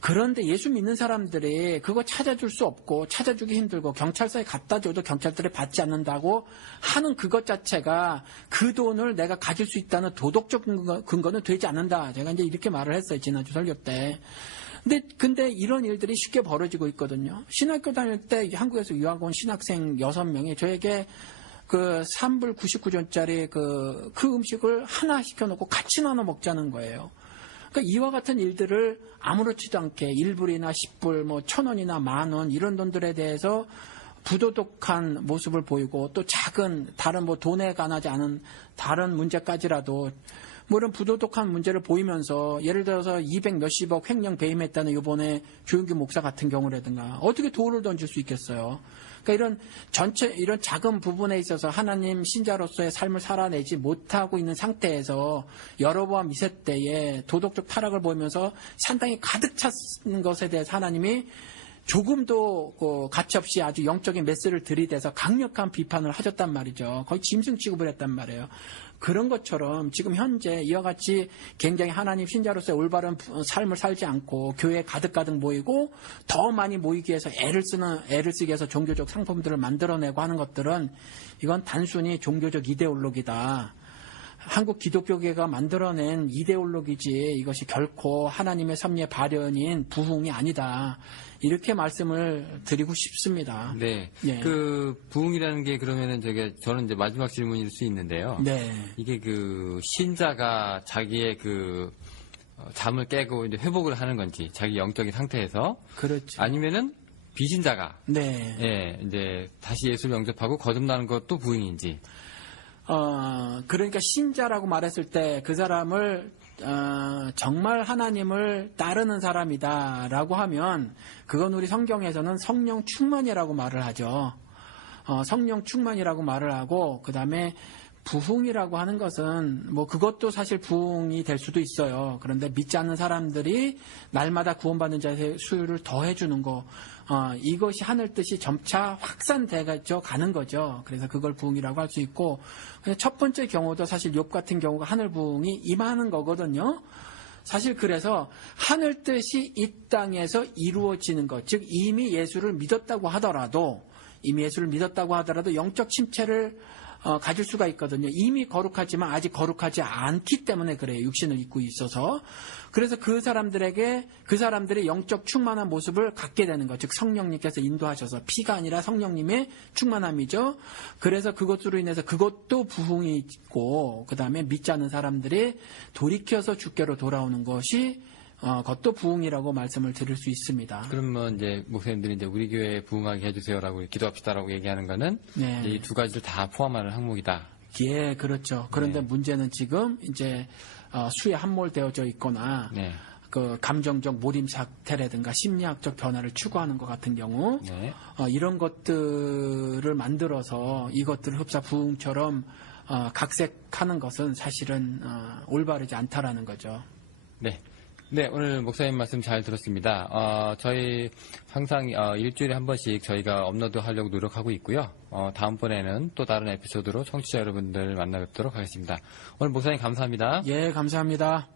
그런데 예수 믿는 사람들이 그거 찾아줄 수 없고 찾아주기 힘들고 경찰서에 갖다 줘도 경찰들이 받지 않는다고 하는 그것 자체가 그 돈을 내가 가질 수 있다는 도덕적 근거는 되지 않는다. 제가 이제 이렇게 말을 했어요. 지난주 설교 때. 근데 이런 일들이 쉽게 벌어지고 있거든요. 신학교 다닐 때 한국에서 유학 온 신학생 6명이 저에게 그 3불 99전짜리 그 음식을 하나 시켜놓고 같이 나눠 먹자는 거예요. 그러니까 이와 같은 일들을 아무렇지도 않게 1불이나 10불, 뭐 1,000원이나 10,000원 이런 돈들에 대해서 부도덕한 모습을 보이고 또 작은 다른 뭐 돈에 관하지 않은 다른 문제까지라도 뭐 이런 부도덕한 문제를 보이면서 예를 들어서 200 몇십억 횡령 배임했다는 이번에 조윤규 목사 같은 경우라든가 어떻게 돌을 던질 수 있겠어요. 그러니까 이런 작은 부분에 있어서 하나님 신자로서의 삶을 살아내지 못하고 있는 상태에서 여로보암 2세 때에 도덕적 타락을 보이면서 상당히 가득 찼는 것에 대해서 하나님이 조금도 가차없이 아주 영적인 메시지를 들이대서 강력한 비판을 하셨단 말이죠. 거의 짐승 취급을 했단 말이에요. 그런 것처럼 지금 현재 이와 같이 굉장히 하나님 신자로서의 올바른 삶을 살지 않고 교회에 가득가득 모이고 더 많이 모이기 위해서 애를 쓰기 위해서 종교적 상품들을 만들어내고 하는 것들은 이건 단순히 종교적 이데올로기다. 한국 기독교계가 만들어낸 이데올로기지 이것이 결코 하나님의 섭리의 발현인 부흥이 아니다. 이렇게 말씀을 드리고 싶습니다. 네. 예. 그 부흥이라는 게 그러면은 저는 이제 마지막 질문일 수 있는데요. 네. 이게 그 신자가 자기의 그 잠을 깨고 이제 회복을 하는 건지 자기 영적인 상태에서 그렇죠. 아니면은 비신자가 네. 예, 이제 다시 예수를 영접하고 거듭나는 것도 부흥인지. 그러니까 신자라고 말했을 때 그 사람을 정말 하나님을 따르는 사람이다라고 하면 그건 우리 성경에서는 성령 충만이라고 말을 하죠. 성령 충만이라고 말을 하고 그 다음에 부흥이라고 하는 것은 뭐 그것도 사실 부흥이 될 수도 있어요. 그런데 믿지 않는 사람들이 날마다 구원받는 자의 수를 더해주는 거 이것이 하늘 뜻이 점차 확산되어 가는 거죠. 그래서 그걸 부흥이라고 할 수 있고 첫 번째 경우도 사실 욥 같은 경우가 하늘 부흥이 임하는 거거든요. 사실 그래서 하늘 뜻이 이 땅에서 이루어지는 것, 즉 이미 예수를 믿었다고 하더라도 영적 침체를 가질 수가 있거든요. 이미 거룩하지만 아직 거룩하지 않기 때문에 그래요. 육신을 입고 있어서. 그래서 그 사람들의 영적 충만한 모습을 갖게 되는 것. 즉 성령님께서 인도하셔서 피가 아니라 성령님의 충만함이죠. 그래서 그것으로 인해서 그것도 부흥이 있고 그 다음에 믿지 않는 사람들이 돌이켜서 주께로 돌아오는 것이 그것도 부흥이라고 말씀을 드릴 수 있습니다. 그러면 이제 목사님들이 이제 우리 교회에 부흥하게 해주세요라고 기도합시다라고 얘기하는 거는 네. 이 두 가지를 다 포함하는 항목이다. 예, 그렇죠. 그런데 네. 문제는 지금 이제 수에 함몰되어져 있거나 네. 그 감정적 몰입 상태라든가 심리학적 변화를 추구하는 것 같은 경우 네. 이런 것들을 만들어서 이것들을 흡사 부흥처럼 각색하는 것은 사실은 올바르지 않다라는 거죠. 네. 네, 오늘 목사님 말씀 잘 들었습니다. 저희 항상 일주일에 한 번씩 저희가 업로드 하려고 노력하고 있고요. 다음번에는 또 다른 에피소드로 청취자 여러분들 만나 뵙도록 하겠습니다. 오늘 목사님 감사합니다. 예, 감사합니다.